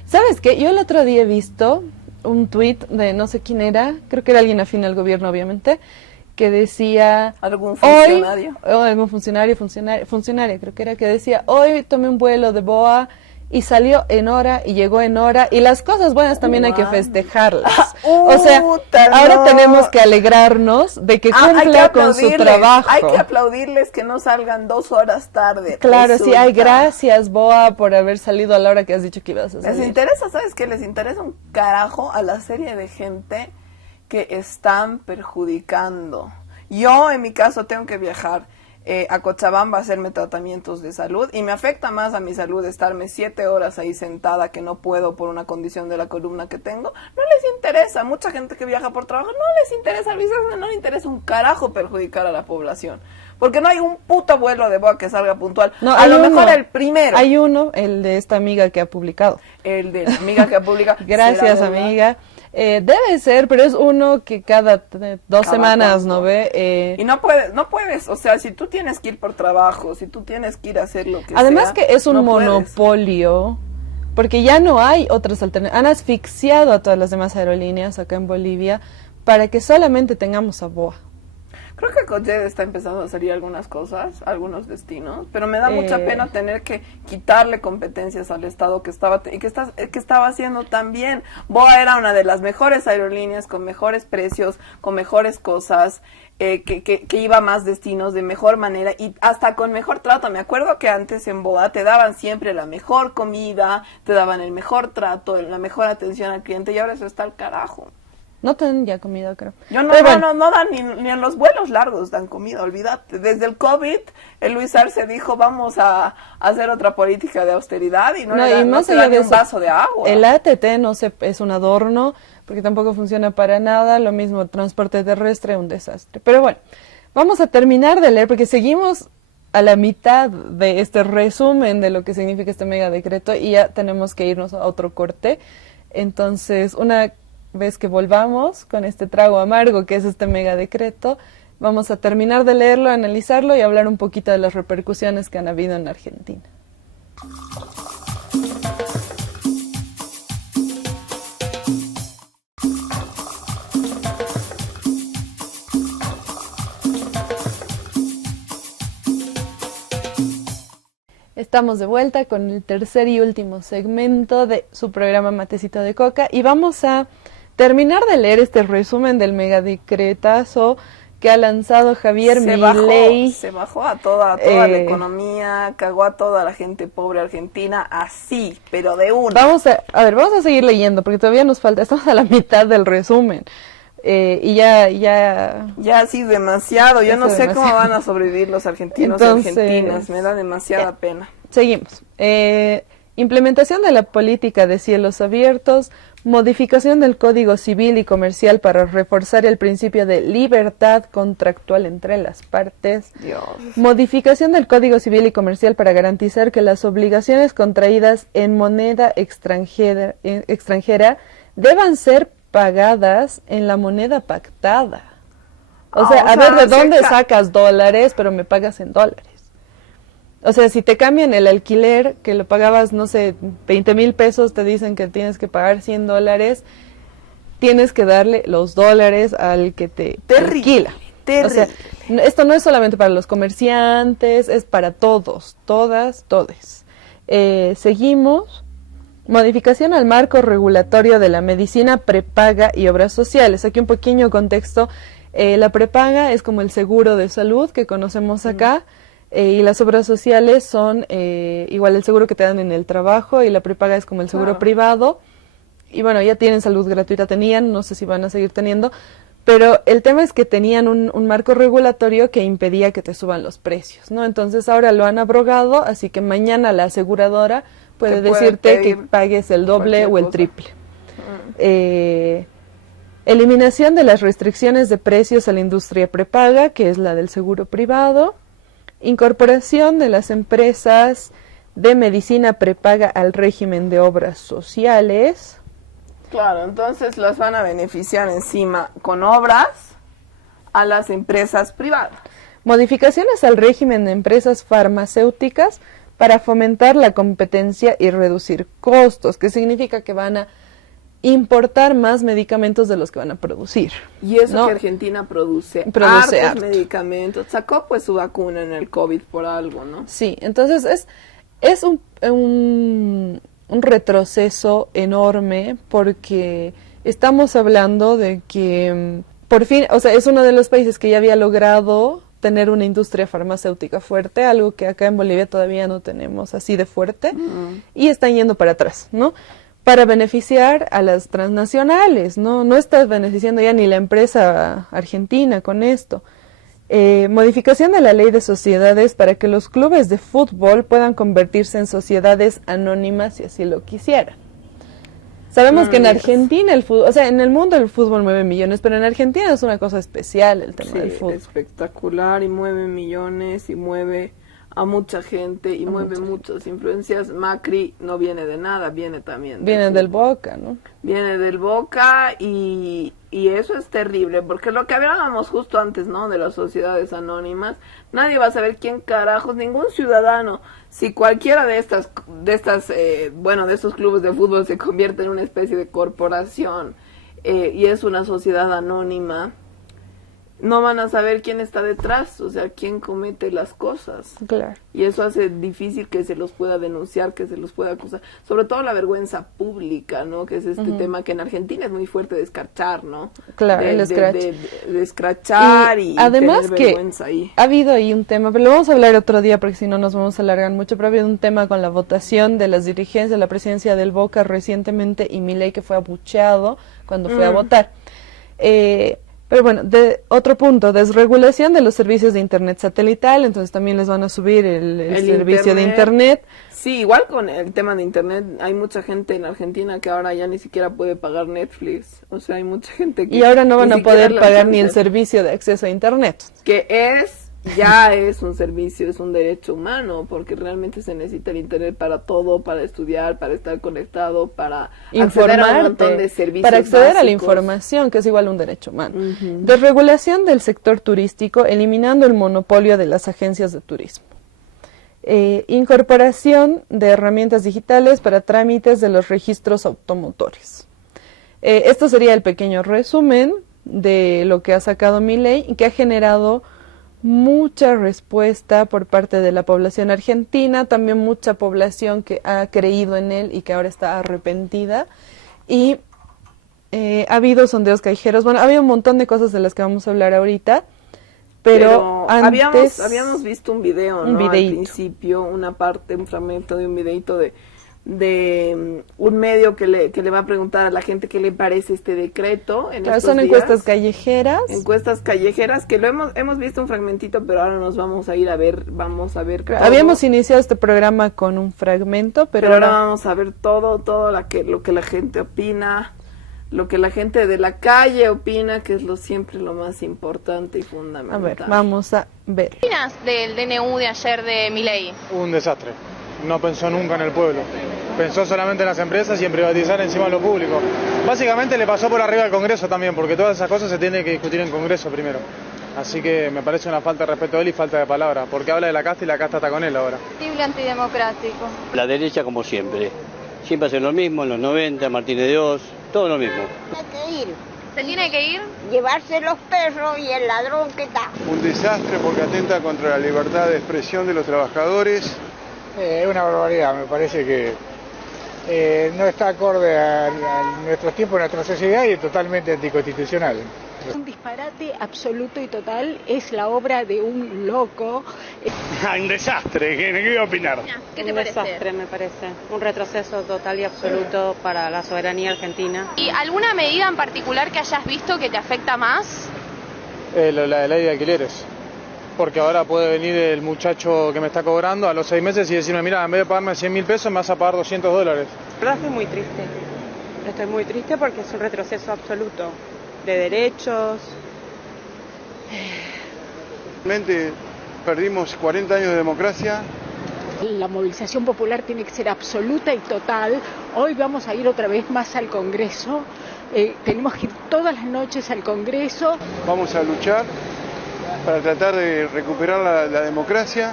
¿Sabes qué? Yo el otro día he visto un tuit de no sé quién era, creo que era alguien afín al gobierno obviamente, que decía... ¿Algún funcionario? Algún funcionaria creo que era, que decía, hoy tomé un vuelo de Boa y salió en hora y llegó en hora y las cosas buenas también hay que festejarlas. O sea, ahora no. tenemos que alegrarnos de que Hay que cumpla con su aplaudirles, trabajo. Hay que aplaudirles que no salgan 2 horas tarde. Claro, sí, hay resulta. gracias, Boa, por haber salido a la hora que has dicho que ibas a Les salir. interesa, ¿sabes qué? Les interesa un carajo a la serie de gente que están perjudicando. Yo, en mi caso, tengo que viajar a Cochabamba a hacerme tratamientos de salud y me afecta más a mi salud estarme 7 horas ahí sentada que no puedo por una condición de la columna que tengo. No les interesa. Mucha gente que viaja por trabajo no les interesa. No le interesa un carajo perjudicar a la población. Porque no hay un puto vuelo de Boa que salga puntual. No, a hay lo uno. mejor el primero. Hay uno, el de esta amiga que ha publicado. El de la amiga que ha publicado. Gracias, ¿Será verdad? amiga. Debe ser, pero es uno que cada 2 semanas, cuánto. ¿no ve? Y no puedes, o sea, si tú tienes que ir por trabajo, si tú tienes que ir a hacer lo que Además sea, que es un no puedes. monopolio, porque ya no hay otras alternativas. Han asfixiado a todas las demás aerolíneas acá en Bolivia para que solamente tengamos a Boa. Creo que Cojet está empezando a salir algunas cosas, algunos destinos, pero me da mucha pena tener que quitarle competencias al Estado que estaba haciendo tan bien. BOA era una de las mejores aerolíneas, con mejores precios, con mejores cosas, que iba a más destinos de mejor manera y hasta con mejor trato. Me acuerdo que antes en BOA te daban siempre la mejor comida, te daban el mejor trato, la mejor atención al cliente, y ahora eso está al carajo. No tienen ya comida, creo. No dan ni en los vuelos largos dan comida, olvídate. Desde el COVID, el Luis Arce dijo, vamos a hacer otra política de austeridad y no se da ni un vaso de agua. El ATT no es un adorno, porque tampoco funciona para nada. Lo mismo, transporte terrestre, un desastre. Pero bueno, vamos a terminar de leer, porque seguimos a la mitad de este resumen de lo que significa este mega decreto y ya tenemos que irnos a otro corte. Entonces, una vez que volvamos con este trago amargo que es este mega decreto, vamos a terminar de leerlo, analizarlo y hablar un poquito de las repercusiones que han habido en Argentina. Estamos de vuelta con el tercer y último segmento de su programa Matecito de Coca y vamos a terminar de leer este resumen del megadecretazo que ha lanzado Javier Milei. Se bajó a toda la economía, cagó a toda la gente pobre argentina, así, pero de una. Vamos a seguir leyendo porque todavía nos falta, estamos a la mitad del resumen. Y ya así demasiado, yo no sé cómo van a sobrevivir los argentinos y argentinas, me da demasiada pena. Seguimos. Implementación de la política de cielos abiertos, modificación del Código Civil y Comercial para reforzar el principio de libertad contractual entre las partes, Dios. Modificación del Código Civil y Comercial para garantizar que las obligaciones contraídas en moneda extranjera deban ser pagadas en la moneda pactada. O sea, ¿de dónde sacas dólares, pero me pagas en dólares? O sea, si te cambian el alquiler, que lo pagabas, no sé, 20,000 pesos, te dicen que tienes que pagar $100, tienes que darle los dólares al que te alquila. Terrible. O sea, esto no es solamente para los comerciantes, es para todos, todas, todes. Seguimos. Modificación al marco regulatorio de la medicina prepaga y obras sociales. Aquí un pequeño contexto. La prepaga es como el seguro de salud que conocemos acá. Y las obras sociales son igual el seguro que te dan en el trabajo, y la prepaga es como el seguro privado. Y bueno, ya tienen salud gratuita, no sé si van a seguir teniendo, pero el tema es que tenían un marco regulatorio que impedía que te suban los precios, ¿no? Entonces ahora lo han abrogado, así que mañana la aseguradora puede decirte que pagues el doble o el triple. Eliminación de las restricciones de precios a la industria prepaga, que es la del seguro privado. Incorporación de las empresas de medicina prepaga al régimen de obras sociales. Claro, entonces las van a beneficiar encima con obras a las empresas privadas. Modificaciones al régimen de empresas farmacéuticas para fomentar la competencia y reducir costos, que significa que van a importar más medicamentos de los que van a producir. Y eso, ¿no? Que Argentina produce hartos medicamentos. Sacó pues su vacuna en el COVID por algo, ¿no? Sí, entonces es un retroceso enorme, porque estamos hablando de que por fin, o sea, es uno de los países que ya había logrado tener una industria farmacéutica fuerte, algo que acá en Bolivia todavía no tenemos así de fuerte, y están yendo para atrás, ¿no? Para beneficiar a las transnacionales, ¿no? No estás beneficiando ya ni la empresa argentina con esto. Modificación de la ley de sociedades para que los clubes de fútbol puedan convertirse en sociedades anónimas si así lo quisieran. Sabemos que en Argentina el fútbol, o sea, en el mundo el fútbol mueve millones, pero en Argentina es una cosa especial el tema del fútbol. Espectacular, y mueve millones, y mueve a mucha gente, y mueve muchas influencias. Macri no viene de nada, viene también del Boca, ¿no? Viene del Boca, y eso es terrible, porque lo que hablábamos justo antes, ¿no? De las sociedades anónimas, nadie va a saber quién carajos, ningún ciudadano, si cualquiera de estos clubes de fútbol se convierte en una especie de corporación, y es una sociedad anónima, no van a saber quién está detrás, o sea, quién comete las cosas. Claro. Y eso hace difícil que se los pueda denunciar, que se los pueda acusar. Sobre todo la vergüenza pública, ¿no? Que es este tema que en Argentina es muy fuerte de escrachar, ¿no? Claro, el scratch. De escrachar y además tener que vergüenza ahí. ha habido ahí un tema, pero lo vamos a hablar otro día porque si no nos vamos a alargar mucho, pero ha habido un tema con la votación de las dirigencias de la presidencia del Boca recientemente y Milei que fue abucheado cuando fue a votar. Pero bueno, de otro punto, desregulación de los servicios de internet satelital, entonces también les van a subir el servicio de internet. Sí, igual con el tema de internet, hay mucha gente en Argentina que ahora ya ni siquiera puede pagar Netflix, o sea, hay mucha gente que... Y ahora no van ni a siquiera poder le pagar alcanza. ni el servicio de acceso a internet. Que ya es un servicio, es un derecho humano, porque realmente se necesita el internet para todo, para estudiar, para estar conectado, para acceder a un montón de servicios para acceder a la básicos. Información, que es igual un derecho humano. Desregulación del sector turístico, eliminando el monopolio de las agencias de turismo. Incorporación de herramientas digitales para trámites de los registros automotores. Esto sería el pequeño resumen de lo que ha sacado Milei y que ha generado mucha respuesta por parte de la población argentina, también mucha población que ha creído en él y que ahora está arrepentida. Y ha habido sondeos callejeros, bueno, ha habido un montón de cosas de las que vamos a hablar ahorita, pero antes... Habíamos visto un video, un ¿no? videíto. Al principio, un fragmento de un videito de un medio que le va a preguntar a la gente qué le parece este decreto en Claro, estos son días. encuestas callejeras. Encuestas callejeras que lo hemos visto un fragmentito, pero ahora nos vamos a ir a ver, vamos a ver todo. Habíamos iniciado este programa con un fragmento, pero ahora vamos a ver todo lo que la gente opina, lo que la gente de la calle opina, que es siempre lo más importante y fundamental. a ver, vamos a ver. ¿Qué opinas del DNU de ayer de Milei? Un desastre. No pensó nunca en el pueblo. Pensó solamente en las empresas y en privatizar encima de lo público. Básicamente le pasó por arriba al Congreso también, porque todas esas cosas se tienen que discutir en Congreso primero. Así que me parece una falta de respeto a él y falta de palabra, porque habla de la casta y la casta está con él ahora. Antidemocrático. La derecha como siempre. Siempre hacen lo mismo, en los 90, Martínez de Oz, todo lo mismo. Hay que ir, ¿Se tiene que ir? llevarse los perros y el ladrón que está. Un desastre porque atenta contra la libertad de expresión de los trabajadores. Es una barbaridad, me parece que no está acorde a nuestros tiempos, a nuestra sociedad y es totalmente anticonstitucional. Un disparate absoluto y total, es la obra de un loco. Un desastre, ¿qué iba a opinar? ¿Qué te Un parece? desastre, me parece. Un retroceso total y absoluto para la soberanía argentina. ¿Y alguna medida en particular que hayas visto que te afecta más? La ley de alquileres. Porque ahora puede venir el muchacho que me está cobrando a los 6 meses y decirme, mira, en vez de pagarme 100.000 pesos me vas a pagar $200. La verdad estoy muy triste. Estoy muy triste porque es un retroceso absoluto de derechos. Realmente perdimos 40 años de democracia. La movilización popular tiene que ser absoluta y total. Hoy vamos a ir otra vez más al Congreso. Tenemos que ir todas las noches al Congreso. Vamos a luchar para tratar de recuperar la democracia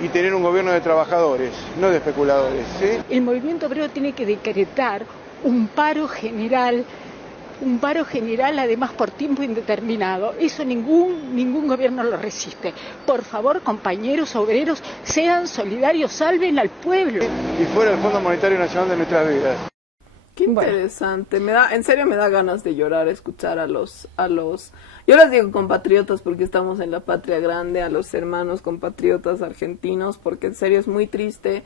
y tener un gobierno de trabajadores, no de especuladores, ¿sí? El movimiento obrero tiene que decretar un paro general además por tiempo indeterminado. Eso ningún gobierno lo resiste. Por favor, compañeros obreros, sean solidarios, salven al pueblo. Y fuera el Fondo Monetario Nacional de nuestras vidas. Qué interesante, en serio me da ganas de llorar escuchar a los, yo les digo compatriotas porque estamos en la patria grande, a los hermanos compatriotas argentinos, porque en serio es muy triste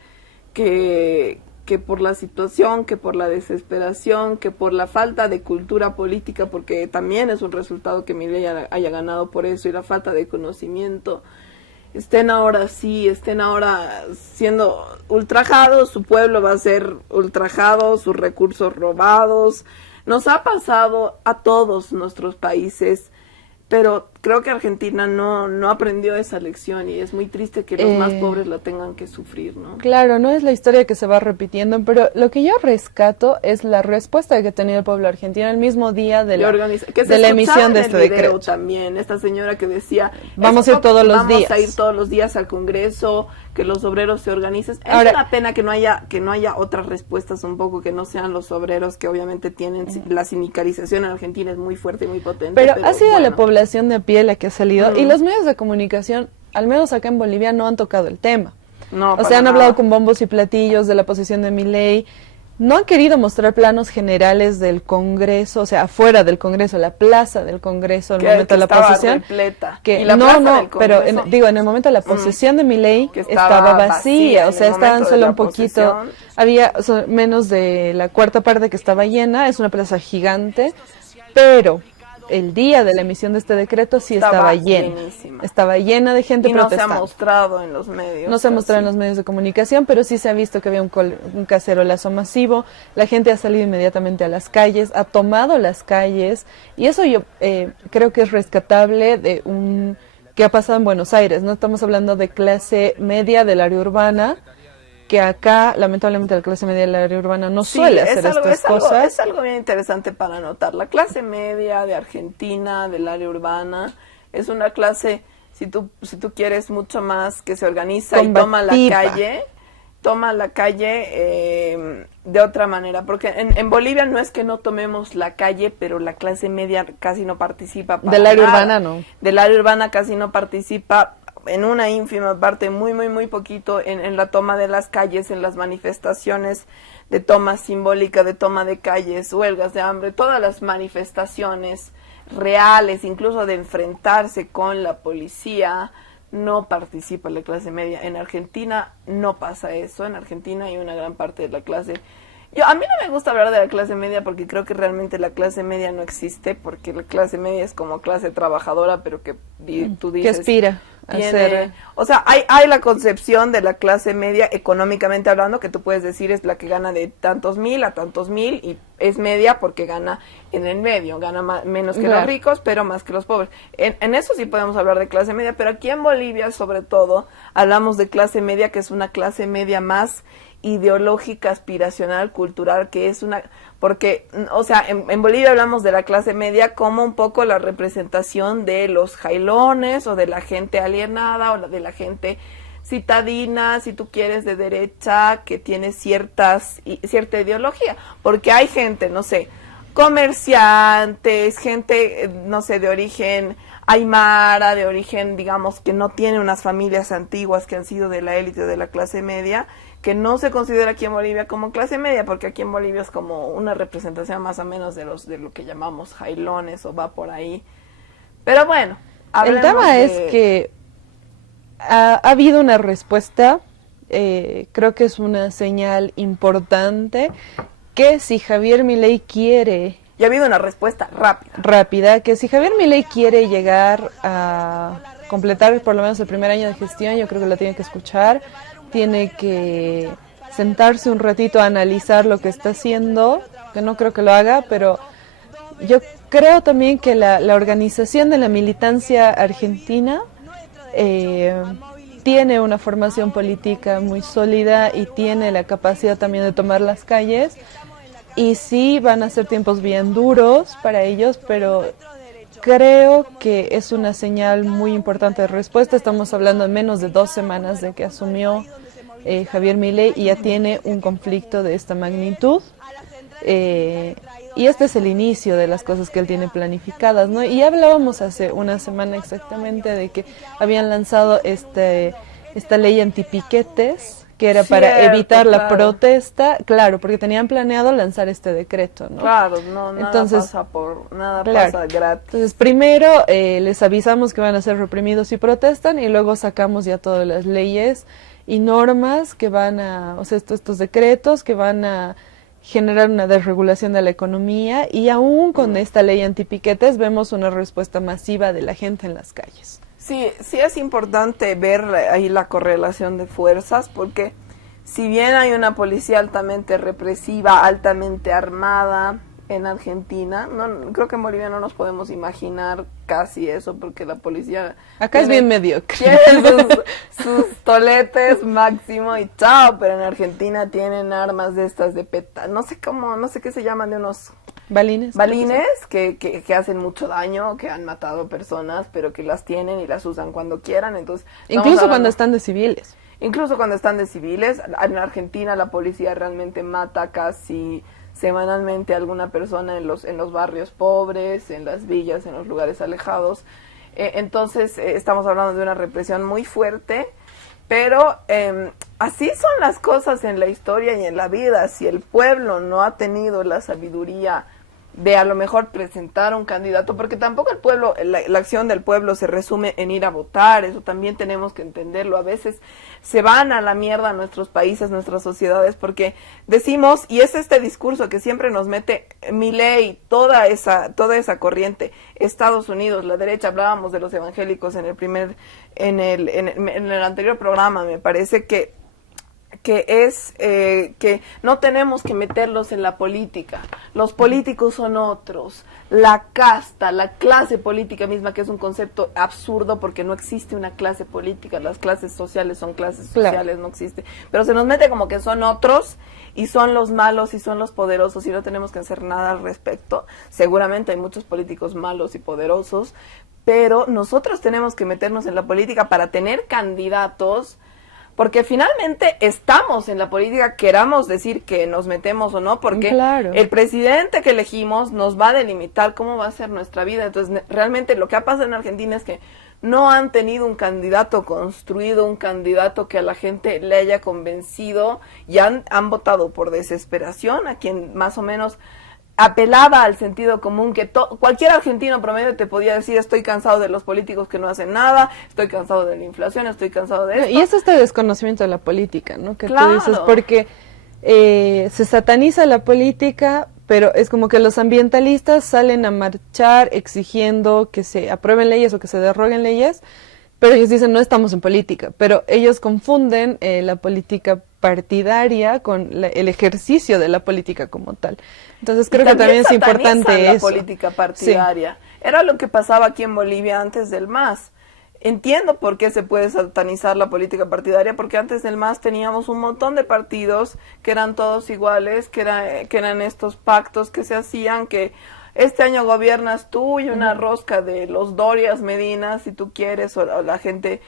que por la situación, que por la desesperación, que por la falta de cultura política, porque también es un resultado que Milei haya ganado por eso, y la falta de conocimiento, estén ahora siendo ultrajados, su pueblo va a ser ultrajado, sus recursos robados. Nos ha pasado a todos nuestros países, pero creo que Argentina no aprendió esa lección y es muy triste que los más pobres la tengan que sufrir, ¿no? Claro, no es la historia que se va repitiendo, pero lo que yo rescato es la respuesta que ha tenido el pueblo argentino el mismo día de la emisión de este decreto. También, esta señora que decía, vamos a ir todos los días. Vamos a ir todos los días al Congreso, que los obreros se organicen. Ahora, es una pena que no haya otras respuestas un poco que no sean los obreros, que obviamente tienen la sindicalización en Argentina es muy fuerte y muy potente. Pero ha sido la población de a pie ella es la que ha salido. Y los medios de comunicación, al menos acá en Bolivia, no han tocado el tema. No, o sea, han hablado con bombos y platillos de la posición de Milei. No han querido mostrar planos generales del Congreso, o sea, afuera del Congreso, la plaza del Congreso, en el momento de la posesión. Que pero en el momento de la posesión de Milei estaba vacía, o sea, estaban solo un poquito, había menos de la cuarta parte que estaba llena, es una plaza gigante, pero el día de la emisión de este decreto sí estaba llena. Estaba llena de gente protestando. No se ha mostrado en los medios. No se ha mostrado en los medios de comunicación, pero sí se ha visto que había un cacerolazo masivo. La gente ha salido inmediatamente a las calles, ha tomado las calles, y eso yo creo que es rescatable de que ha pasado en Buenos Aires. No estamos hablando de clase media del área urbana, que acá, lamentablemente, la clase media del área urbana no suele hacer estas cosas. Es algo bien interesante para notar. La clase media de Argentina, del área urbana, es una clase, si tú quieres, mucho más que se organiza y toma la calle de otra manera. Porque en Bolivia no es que no tomemos la calle, pero la clase media casi no participa. Del área urbana no. Del área urbana casi no participa, en una ínfima parte, muy poquito, en la toma de las calles, en las manifestaciones de toma simbólica, de toma de calles, huelgas de hambre, todas las manifestaciones reales, incluso de enfrentarse con la policía, no participa la clase media. En Argentina no pasa eso. En Argentina hay una gran parte de la clase. A mí no me gusta hablar de la clase media porque creo que realmente la clase media no existe, porque la clase media es como clase trabajadora, pero que tú dices... Que aspira a ser... O sea, hay la concepción de la clase media económicamente hablando, que tú puedes decir es la que gana de tantos mil a tantos mil, y es media porque gana en el medio, gana menos que los ricos, pero más que los pobres. En eso sí podemos hablar de clase media, pero aquí en Bolivia, sobre todo, hablamos de clase media, que es una clase media más ideológica, aspiracional, cultural, que es una... Porque, o sea, en Bolivia hablamos de la clase media como un poco la representación de los jailones, o de la gente alienada, o de la gente citadina, si tú quieres, de derecha, que tiene cierta ideología. Porque hay gente, no sé, comerciantes, gente, no sé, de origen aymara, de origen, digamos, que no tiene unas familias antiguas que han sido de la élite de la clase media, que no se considera aquí en Bolivia como clase media, porque aquí en Bolivia es como una representación más o menos de lo que llamamos jailones, o va por ahí. Pero bueno, el tema es que ha habido una respuesta, creo que es una señal importante, que si Javier Milei quiere... Y ha habido una respuesta rápida, que si Javier Milei quiere llegar a completar por lo menos el primer año de gestión, yo creo que lo tiene que escuchar, tiene que sentarse un ratito a analizar lo que está haciendo, que no creo que lo haga, pero yo creo también que la organización de la militancia argentina tiene una formación política muy sólida y tiene la capacidad también de tomar las calles, y sí van a ser tiempos bien duros para ellos, pero creo que es una señal muy importante de respuesta. Estamos hablando de menos de 2 semanas de que asumió Javier Milei, y ya tiene un conflicto de esta magnitud. Y este es el inicio de las cosas que él tiene planificadas, ¿no? Y hablábamos hace una semana exactamente de que habían lanzado esta ley antipiquetes, que era para evitar la protesta, claro, porque tenían planeado lanzar este decreto, ¿no? Claro, nada pasa gratis. Entonces, primero les avisamos que van a ser reprimidos si protestan, y luego sacamos ya todas las leyes y normas que van a, o sea, estos decretos que van a generar una desregulación de la economía, y aún con esta ley antipiquetes vemos una respuesta masiva de la gente en las calles. Sí es importante ver ahí la correlación de fuerzas, porque si bien hay una policía altamente represiva, altamente armada en Argentina, creo que en Bolivia no nos podemos imaginar casi eso, porque la policía... Acá es bien mediocre. Tiene sus toletes máximo y chao, pero en Argentina tienen armas de estas de no sé qué se llaman, de unos... Balines que hacen mucho daño, que han matado personas, pero que las tienen y las usan cuando quieran. Entonces, incluso cuando están de civiles. Incluso cuando están de civiles. En Argentina la policía realmente mata casi semanalmente a alguna persona en los barrios pobres, en las villas, en los lugares alejados. Entonces, estamos hablando de una represión muy fuerte, pero así son las cosas en la historia y en la vida. Si el pueblo no ha tenido la sabiduría de a lo mejor presentar un candidato, porque tampoco el pueblo, la acción del pueblo se resume en ir a votar, eso también tenemos que entenderlo. A veces se van a la mierda nuestros países, nuestras sociedades, porque decimos, y es este discurso que siempre nos mete Milei, toda esa corriente, Estados Unidos, la derecha, hablábamos de los evangélicos en el anterior programa, me parece que es que no tenemos que meterlos en la política. Los políticos son otros. La casta, la clase política misma, que es un concepto absurdo porque no existe una clase política. Las clases sociales son clases sociales, no existe. Pero se nos mete como que son otros y son los malos y son los poderosos y no tenemos que hacer nada al respecto. Seguramente hay muchos políticos malos y poderosos, pero nosotros tenemos que meternos en la política para tener candidatos. Porque finalmente estamos en la política, queramos decir que nos metemos o no, porque el presidente que elegimos nos va a delimitar cómo va a ser nuestra vida. Entonces, realmente lo que ha pasado en Argentina es que no han tenido un candidato construido, un candidato que a la gente le haya convencido, y han votado por desesperación a quien más o menos apelaba al sentido común, que cualquier argentino promedio te podía decir: estoy cansado de los políticos que no hacen nada, estoy cansado de la inflación, estoy cansado de esto. Y es este desconocimiento de la política, ¿no? Que tú dices, porque se sataniza la política, pero es como que los ambientalistas salen a marchar exigiendo que se aprueben leyes o que se derroguen leyes, pero ellos dicen no estamos en política, pero ellos confunden la política partidaria con el ejercicio de la política como tal. Entonces creo que también es importante eso. La política partidaria. Sí. Era lo que pasaba aquí en Bolivia antes del MAS. Entiendo por qué se puede satanizar la política partidaria, porque antes del MAS teníamos un montón de partidos que eran todos iguales, que eran estos pactos que se hacían, que este año gobiernas tú y una rosca de los Dorias Medina, si tú quieres, o la gente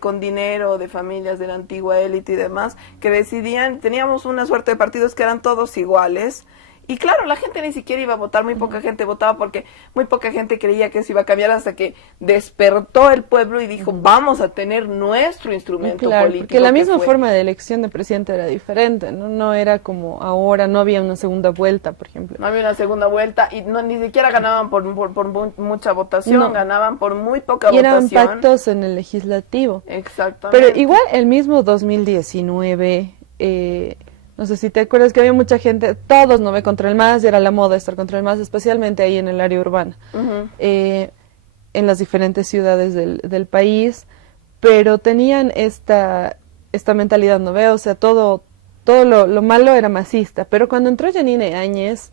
con dinero, de familias de la antigua élite y demás, que decidían. Teníamos una suerte de partidos que eran todos iguales. Y claro, la gente ni siquiera iba a votar, muy poca gente votaba porque muy poca gente creía que eso iba a cambiar, hasta que despertó el pueblo y dijo, vamos a tener nuestro instrumento político. Porque la misma forma de elección de presidente era diferente, ¿no? No era como ahora, no había una segunda vuelta, por ejemplo. No había una segunda vuelta y ni siquiera ganaban por mucha votación, ganaban por muy poca votación. Y eran pactos en el legislativo. Exactamente. Pero igual el mismo 2019... no sé si te acuerdas que había mucha gente, todos no ve contra el MAS, y era la moda estar contra el MAS, especialmente ahí en el área urbana, en las diferentes ciudades del país, pero tenían esta mentalidad, ¿no ve? O sea, todo lo malo era masista, pero cuando entró Yanine Áñez,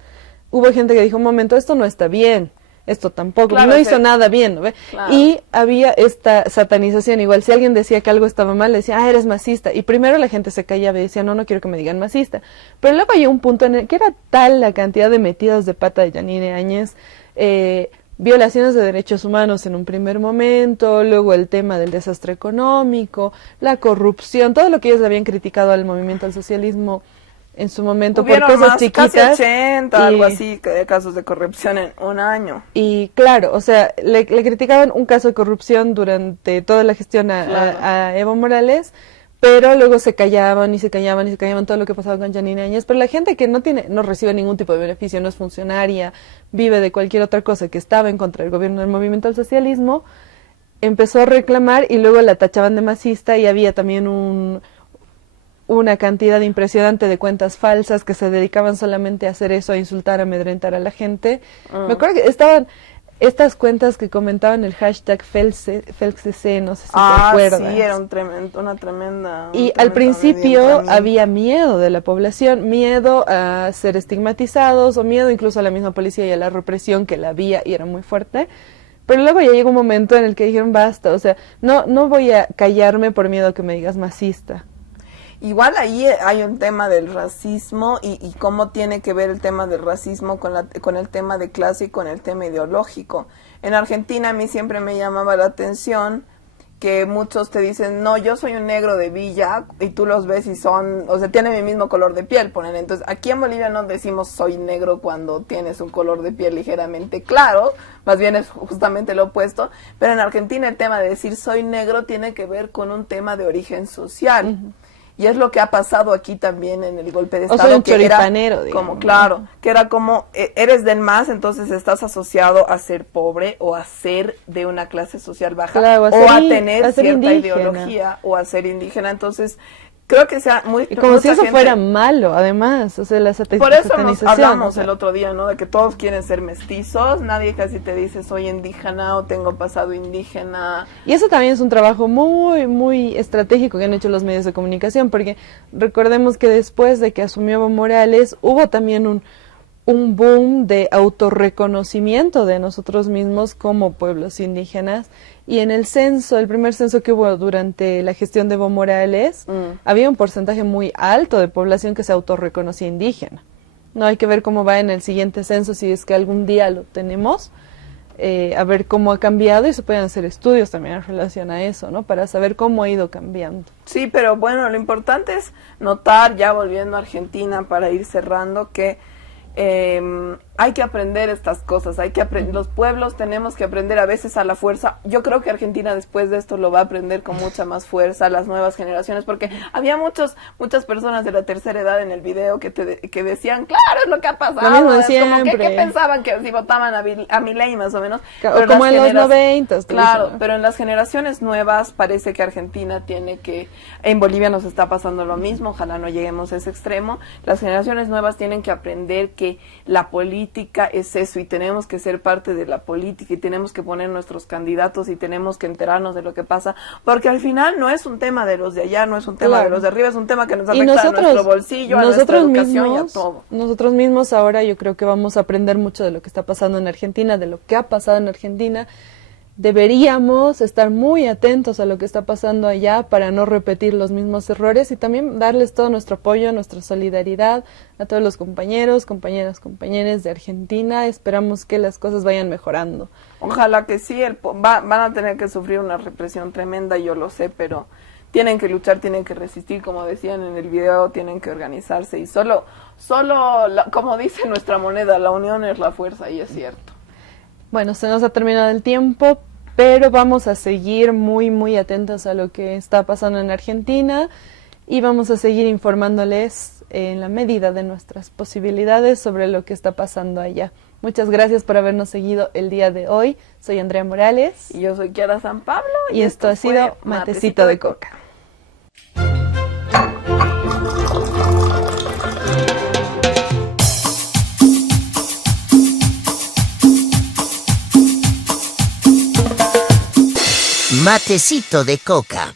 hubo gente que dijo, un momento, esto no está bien. Esto tampoco, no hizo nada bien, ¿no ve? Claro. Y había esta satanización, igual si alguien decía que algo estaba mal, le decía, eres masista, y primero la gente se callaba y decía, no quiero que me digan masista, pero luego hay un punto en el que era tal la cantidad de metidas de pata de Yanine Áñez, violaciones de derechos humanos en un primer momento, luego el tema del desastre económico, la corrupción, todo lo que ellos habían criticado al movimiento al socialismo en su momento. Hubieron por cosas chiquitas, casi 80, algo así, de casos de corrupción en un año. Y claro, o sea, le criticaban un caso de corrupción durante toda la gestión a Evo Morales, pero luego se callaban todo lo que pasaba con Yanine Áñez. Pero la gente que no recibe ningún tipo de beneficio, no es funcionaria, vive de cualquier otra cosa, que estaba en contra del gobierno del movimiento al socialismo, empezó a reclamar y luego la tachaban de masista, y había también una cantidad impresionante de cuentas falsas que se dedicaban solamente a hacer eso, a insultar, a amedrentar a la gente. Me acuerdo que estaban estas cuentas que comentaban el hashtag FelCC, no sé si te acuerdas. Sí, era una tremenda... Y al principio había miedo de la población, miedo a ser estigmatizados, o miedo incluso a la misma policía y a la represión que la había, y era muy fuerte. Pero luego ya llegó un momento en el que dijeron, basta, o sea, no voy a callarme por miedo a que me digas masista. Igual ahí hay un tema del racismo y cómo tiene que ver el tema del racismo con el tema de clase y con el tema ideológico. En Argentina a mí siempre me llamaba la atención que muchos te dicen, no, yo soy un negro de villa, y tú los ves y son, o sea, tienen mi mismo color de piel, ponen. Entonces, aquí en Bolivia no decimos soy negro cuando tienes un color de piel ligeramente claro, más bien es justamente lo opuesto, pero en Argentina el tema de decir soy negro tiene que ver con un tema de origen social. Y es lo que ha pasado aquí también en el golpe de Estado. O sea, un que era choripanero, digamos. como, claro, que era como, eres del MAS, entonces estás asociado a ser pobre o a ser de una clase social baja, claro, o a tener cierta indígena. ideología, o a ser indígena. Entonces, creo que sea muy... Y como si eso fuera malo, además, o sea, la Por eso nos satanización, hablamos o sea. el otro día, ¿no? De que todos quieren ser mestizos, nadie casi te dice soy indígena o tengo pasado indígena. Y eso también es un trabajo muy, muy estratégico que han hecho los medios de comunicación, porque recordemos que después de que asumió Evo Morales, hubo también un boom de autorreconocimiento de nosotros mismos como pueblos indígenas, y en el censo, el primer censo que hubo durante la gestión de Evo Morales, había un porcentaje muy alto de población que se autorreconocía indígena. No hay que ver cómo va en el siguiente censo, si es que algún día lo tenemos, a ver cómo ha cambiado, y se pueden hacer estudios también en relación a eso, ¿no? Para saber cómo ha ido cambiando. Sí, pero bueno, lo importante es notar, ya volviendo a Argentina para ir cerrando, que hay que aprender estas cosas, hay que los pueblos tenemos que aprender a veces a la fuerza. Yo creo que Argentina después de esto lo va a aprender con mucha más fuerza, las nuevas generaciones, porque había muchas personas de la tercera edad en el video que decían, claro, es lo que ha pasado, lo mismo es como que siempre. pensaban que si votaban a Milei más o menos, O como en los 90. Claro, pero en las generaciones nuevas parece que Argentina tiene que, en Bolivia nos está pasando lo mismo, ojalá no lleguemos a ese extremo, las generaciones nuevas tienen que aprender que la política es eso, y tenemos que ser parte de la política, y tenemos que poner nuestros candidatos, y tenemos que enterarnos de lo que pasa, porque al final no es un tema de los de allá, no es un tema de los de arriba, es un tema que nos afecta a nuestro bolsillo, a nuestra educación y a todo. Nosotros mismos ahora yo creo que vamos a aprender mucho de lo que está pasando en Argentina, de lo que ha pasado en Argentina. Deberíamos estar muy atentos a lo que está pasando allá para no repetir los mismos errores, y también darles todo nuestro apoyo, nuestra solidaridad a todos los compañeros, compañeras de Argentina. Esperamos que las cosas vayan mejorando. Ojalá que sí, van a tener que sufrir una represión tremenda, yo lo sé, pero tienen que luchar, tienen que resistir, como decían en el video, tienen que organizarse, y solo como dice nuestra moneda, la unión es la fuerza, y es cierto. Bueno, se nos ha terminado el tiempo, pero vamos a seguir muy, muy atentos a lo que está pasando en Argentina, y vamos a seguir informándoles en la medida de nuestras posibilidades sobre lo que está pasando allá. Muchas gracias por habernos seguido el día de hoy. Soy Andrea Morales. Y yo soy Kiara San Pablo. Y esto ha sido Matecito de Coca. Matecito de Coca.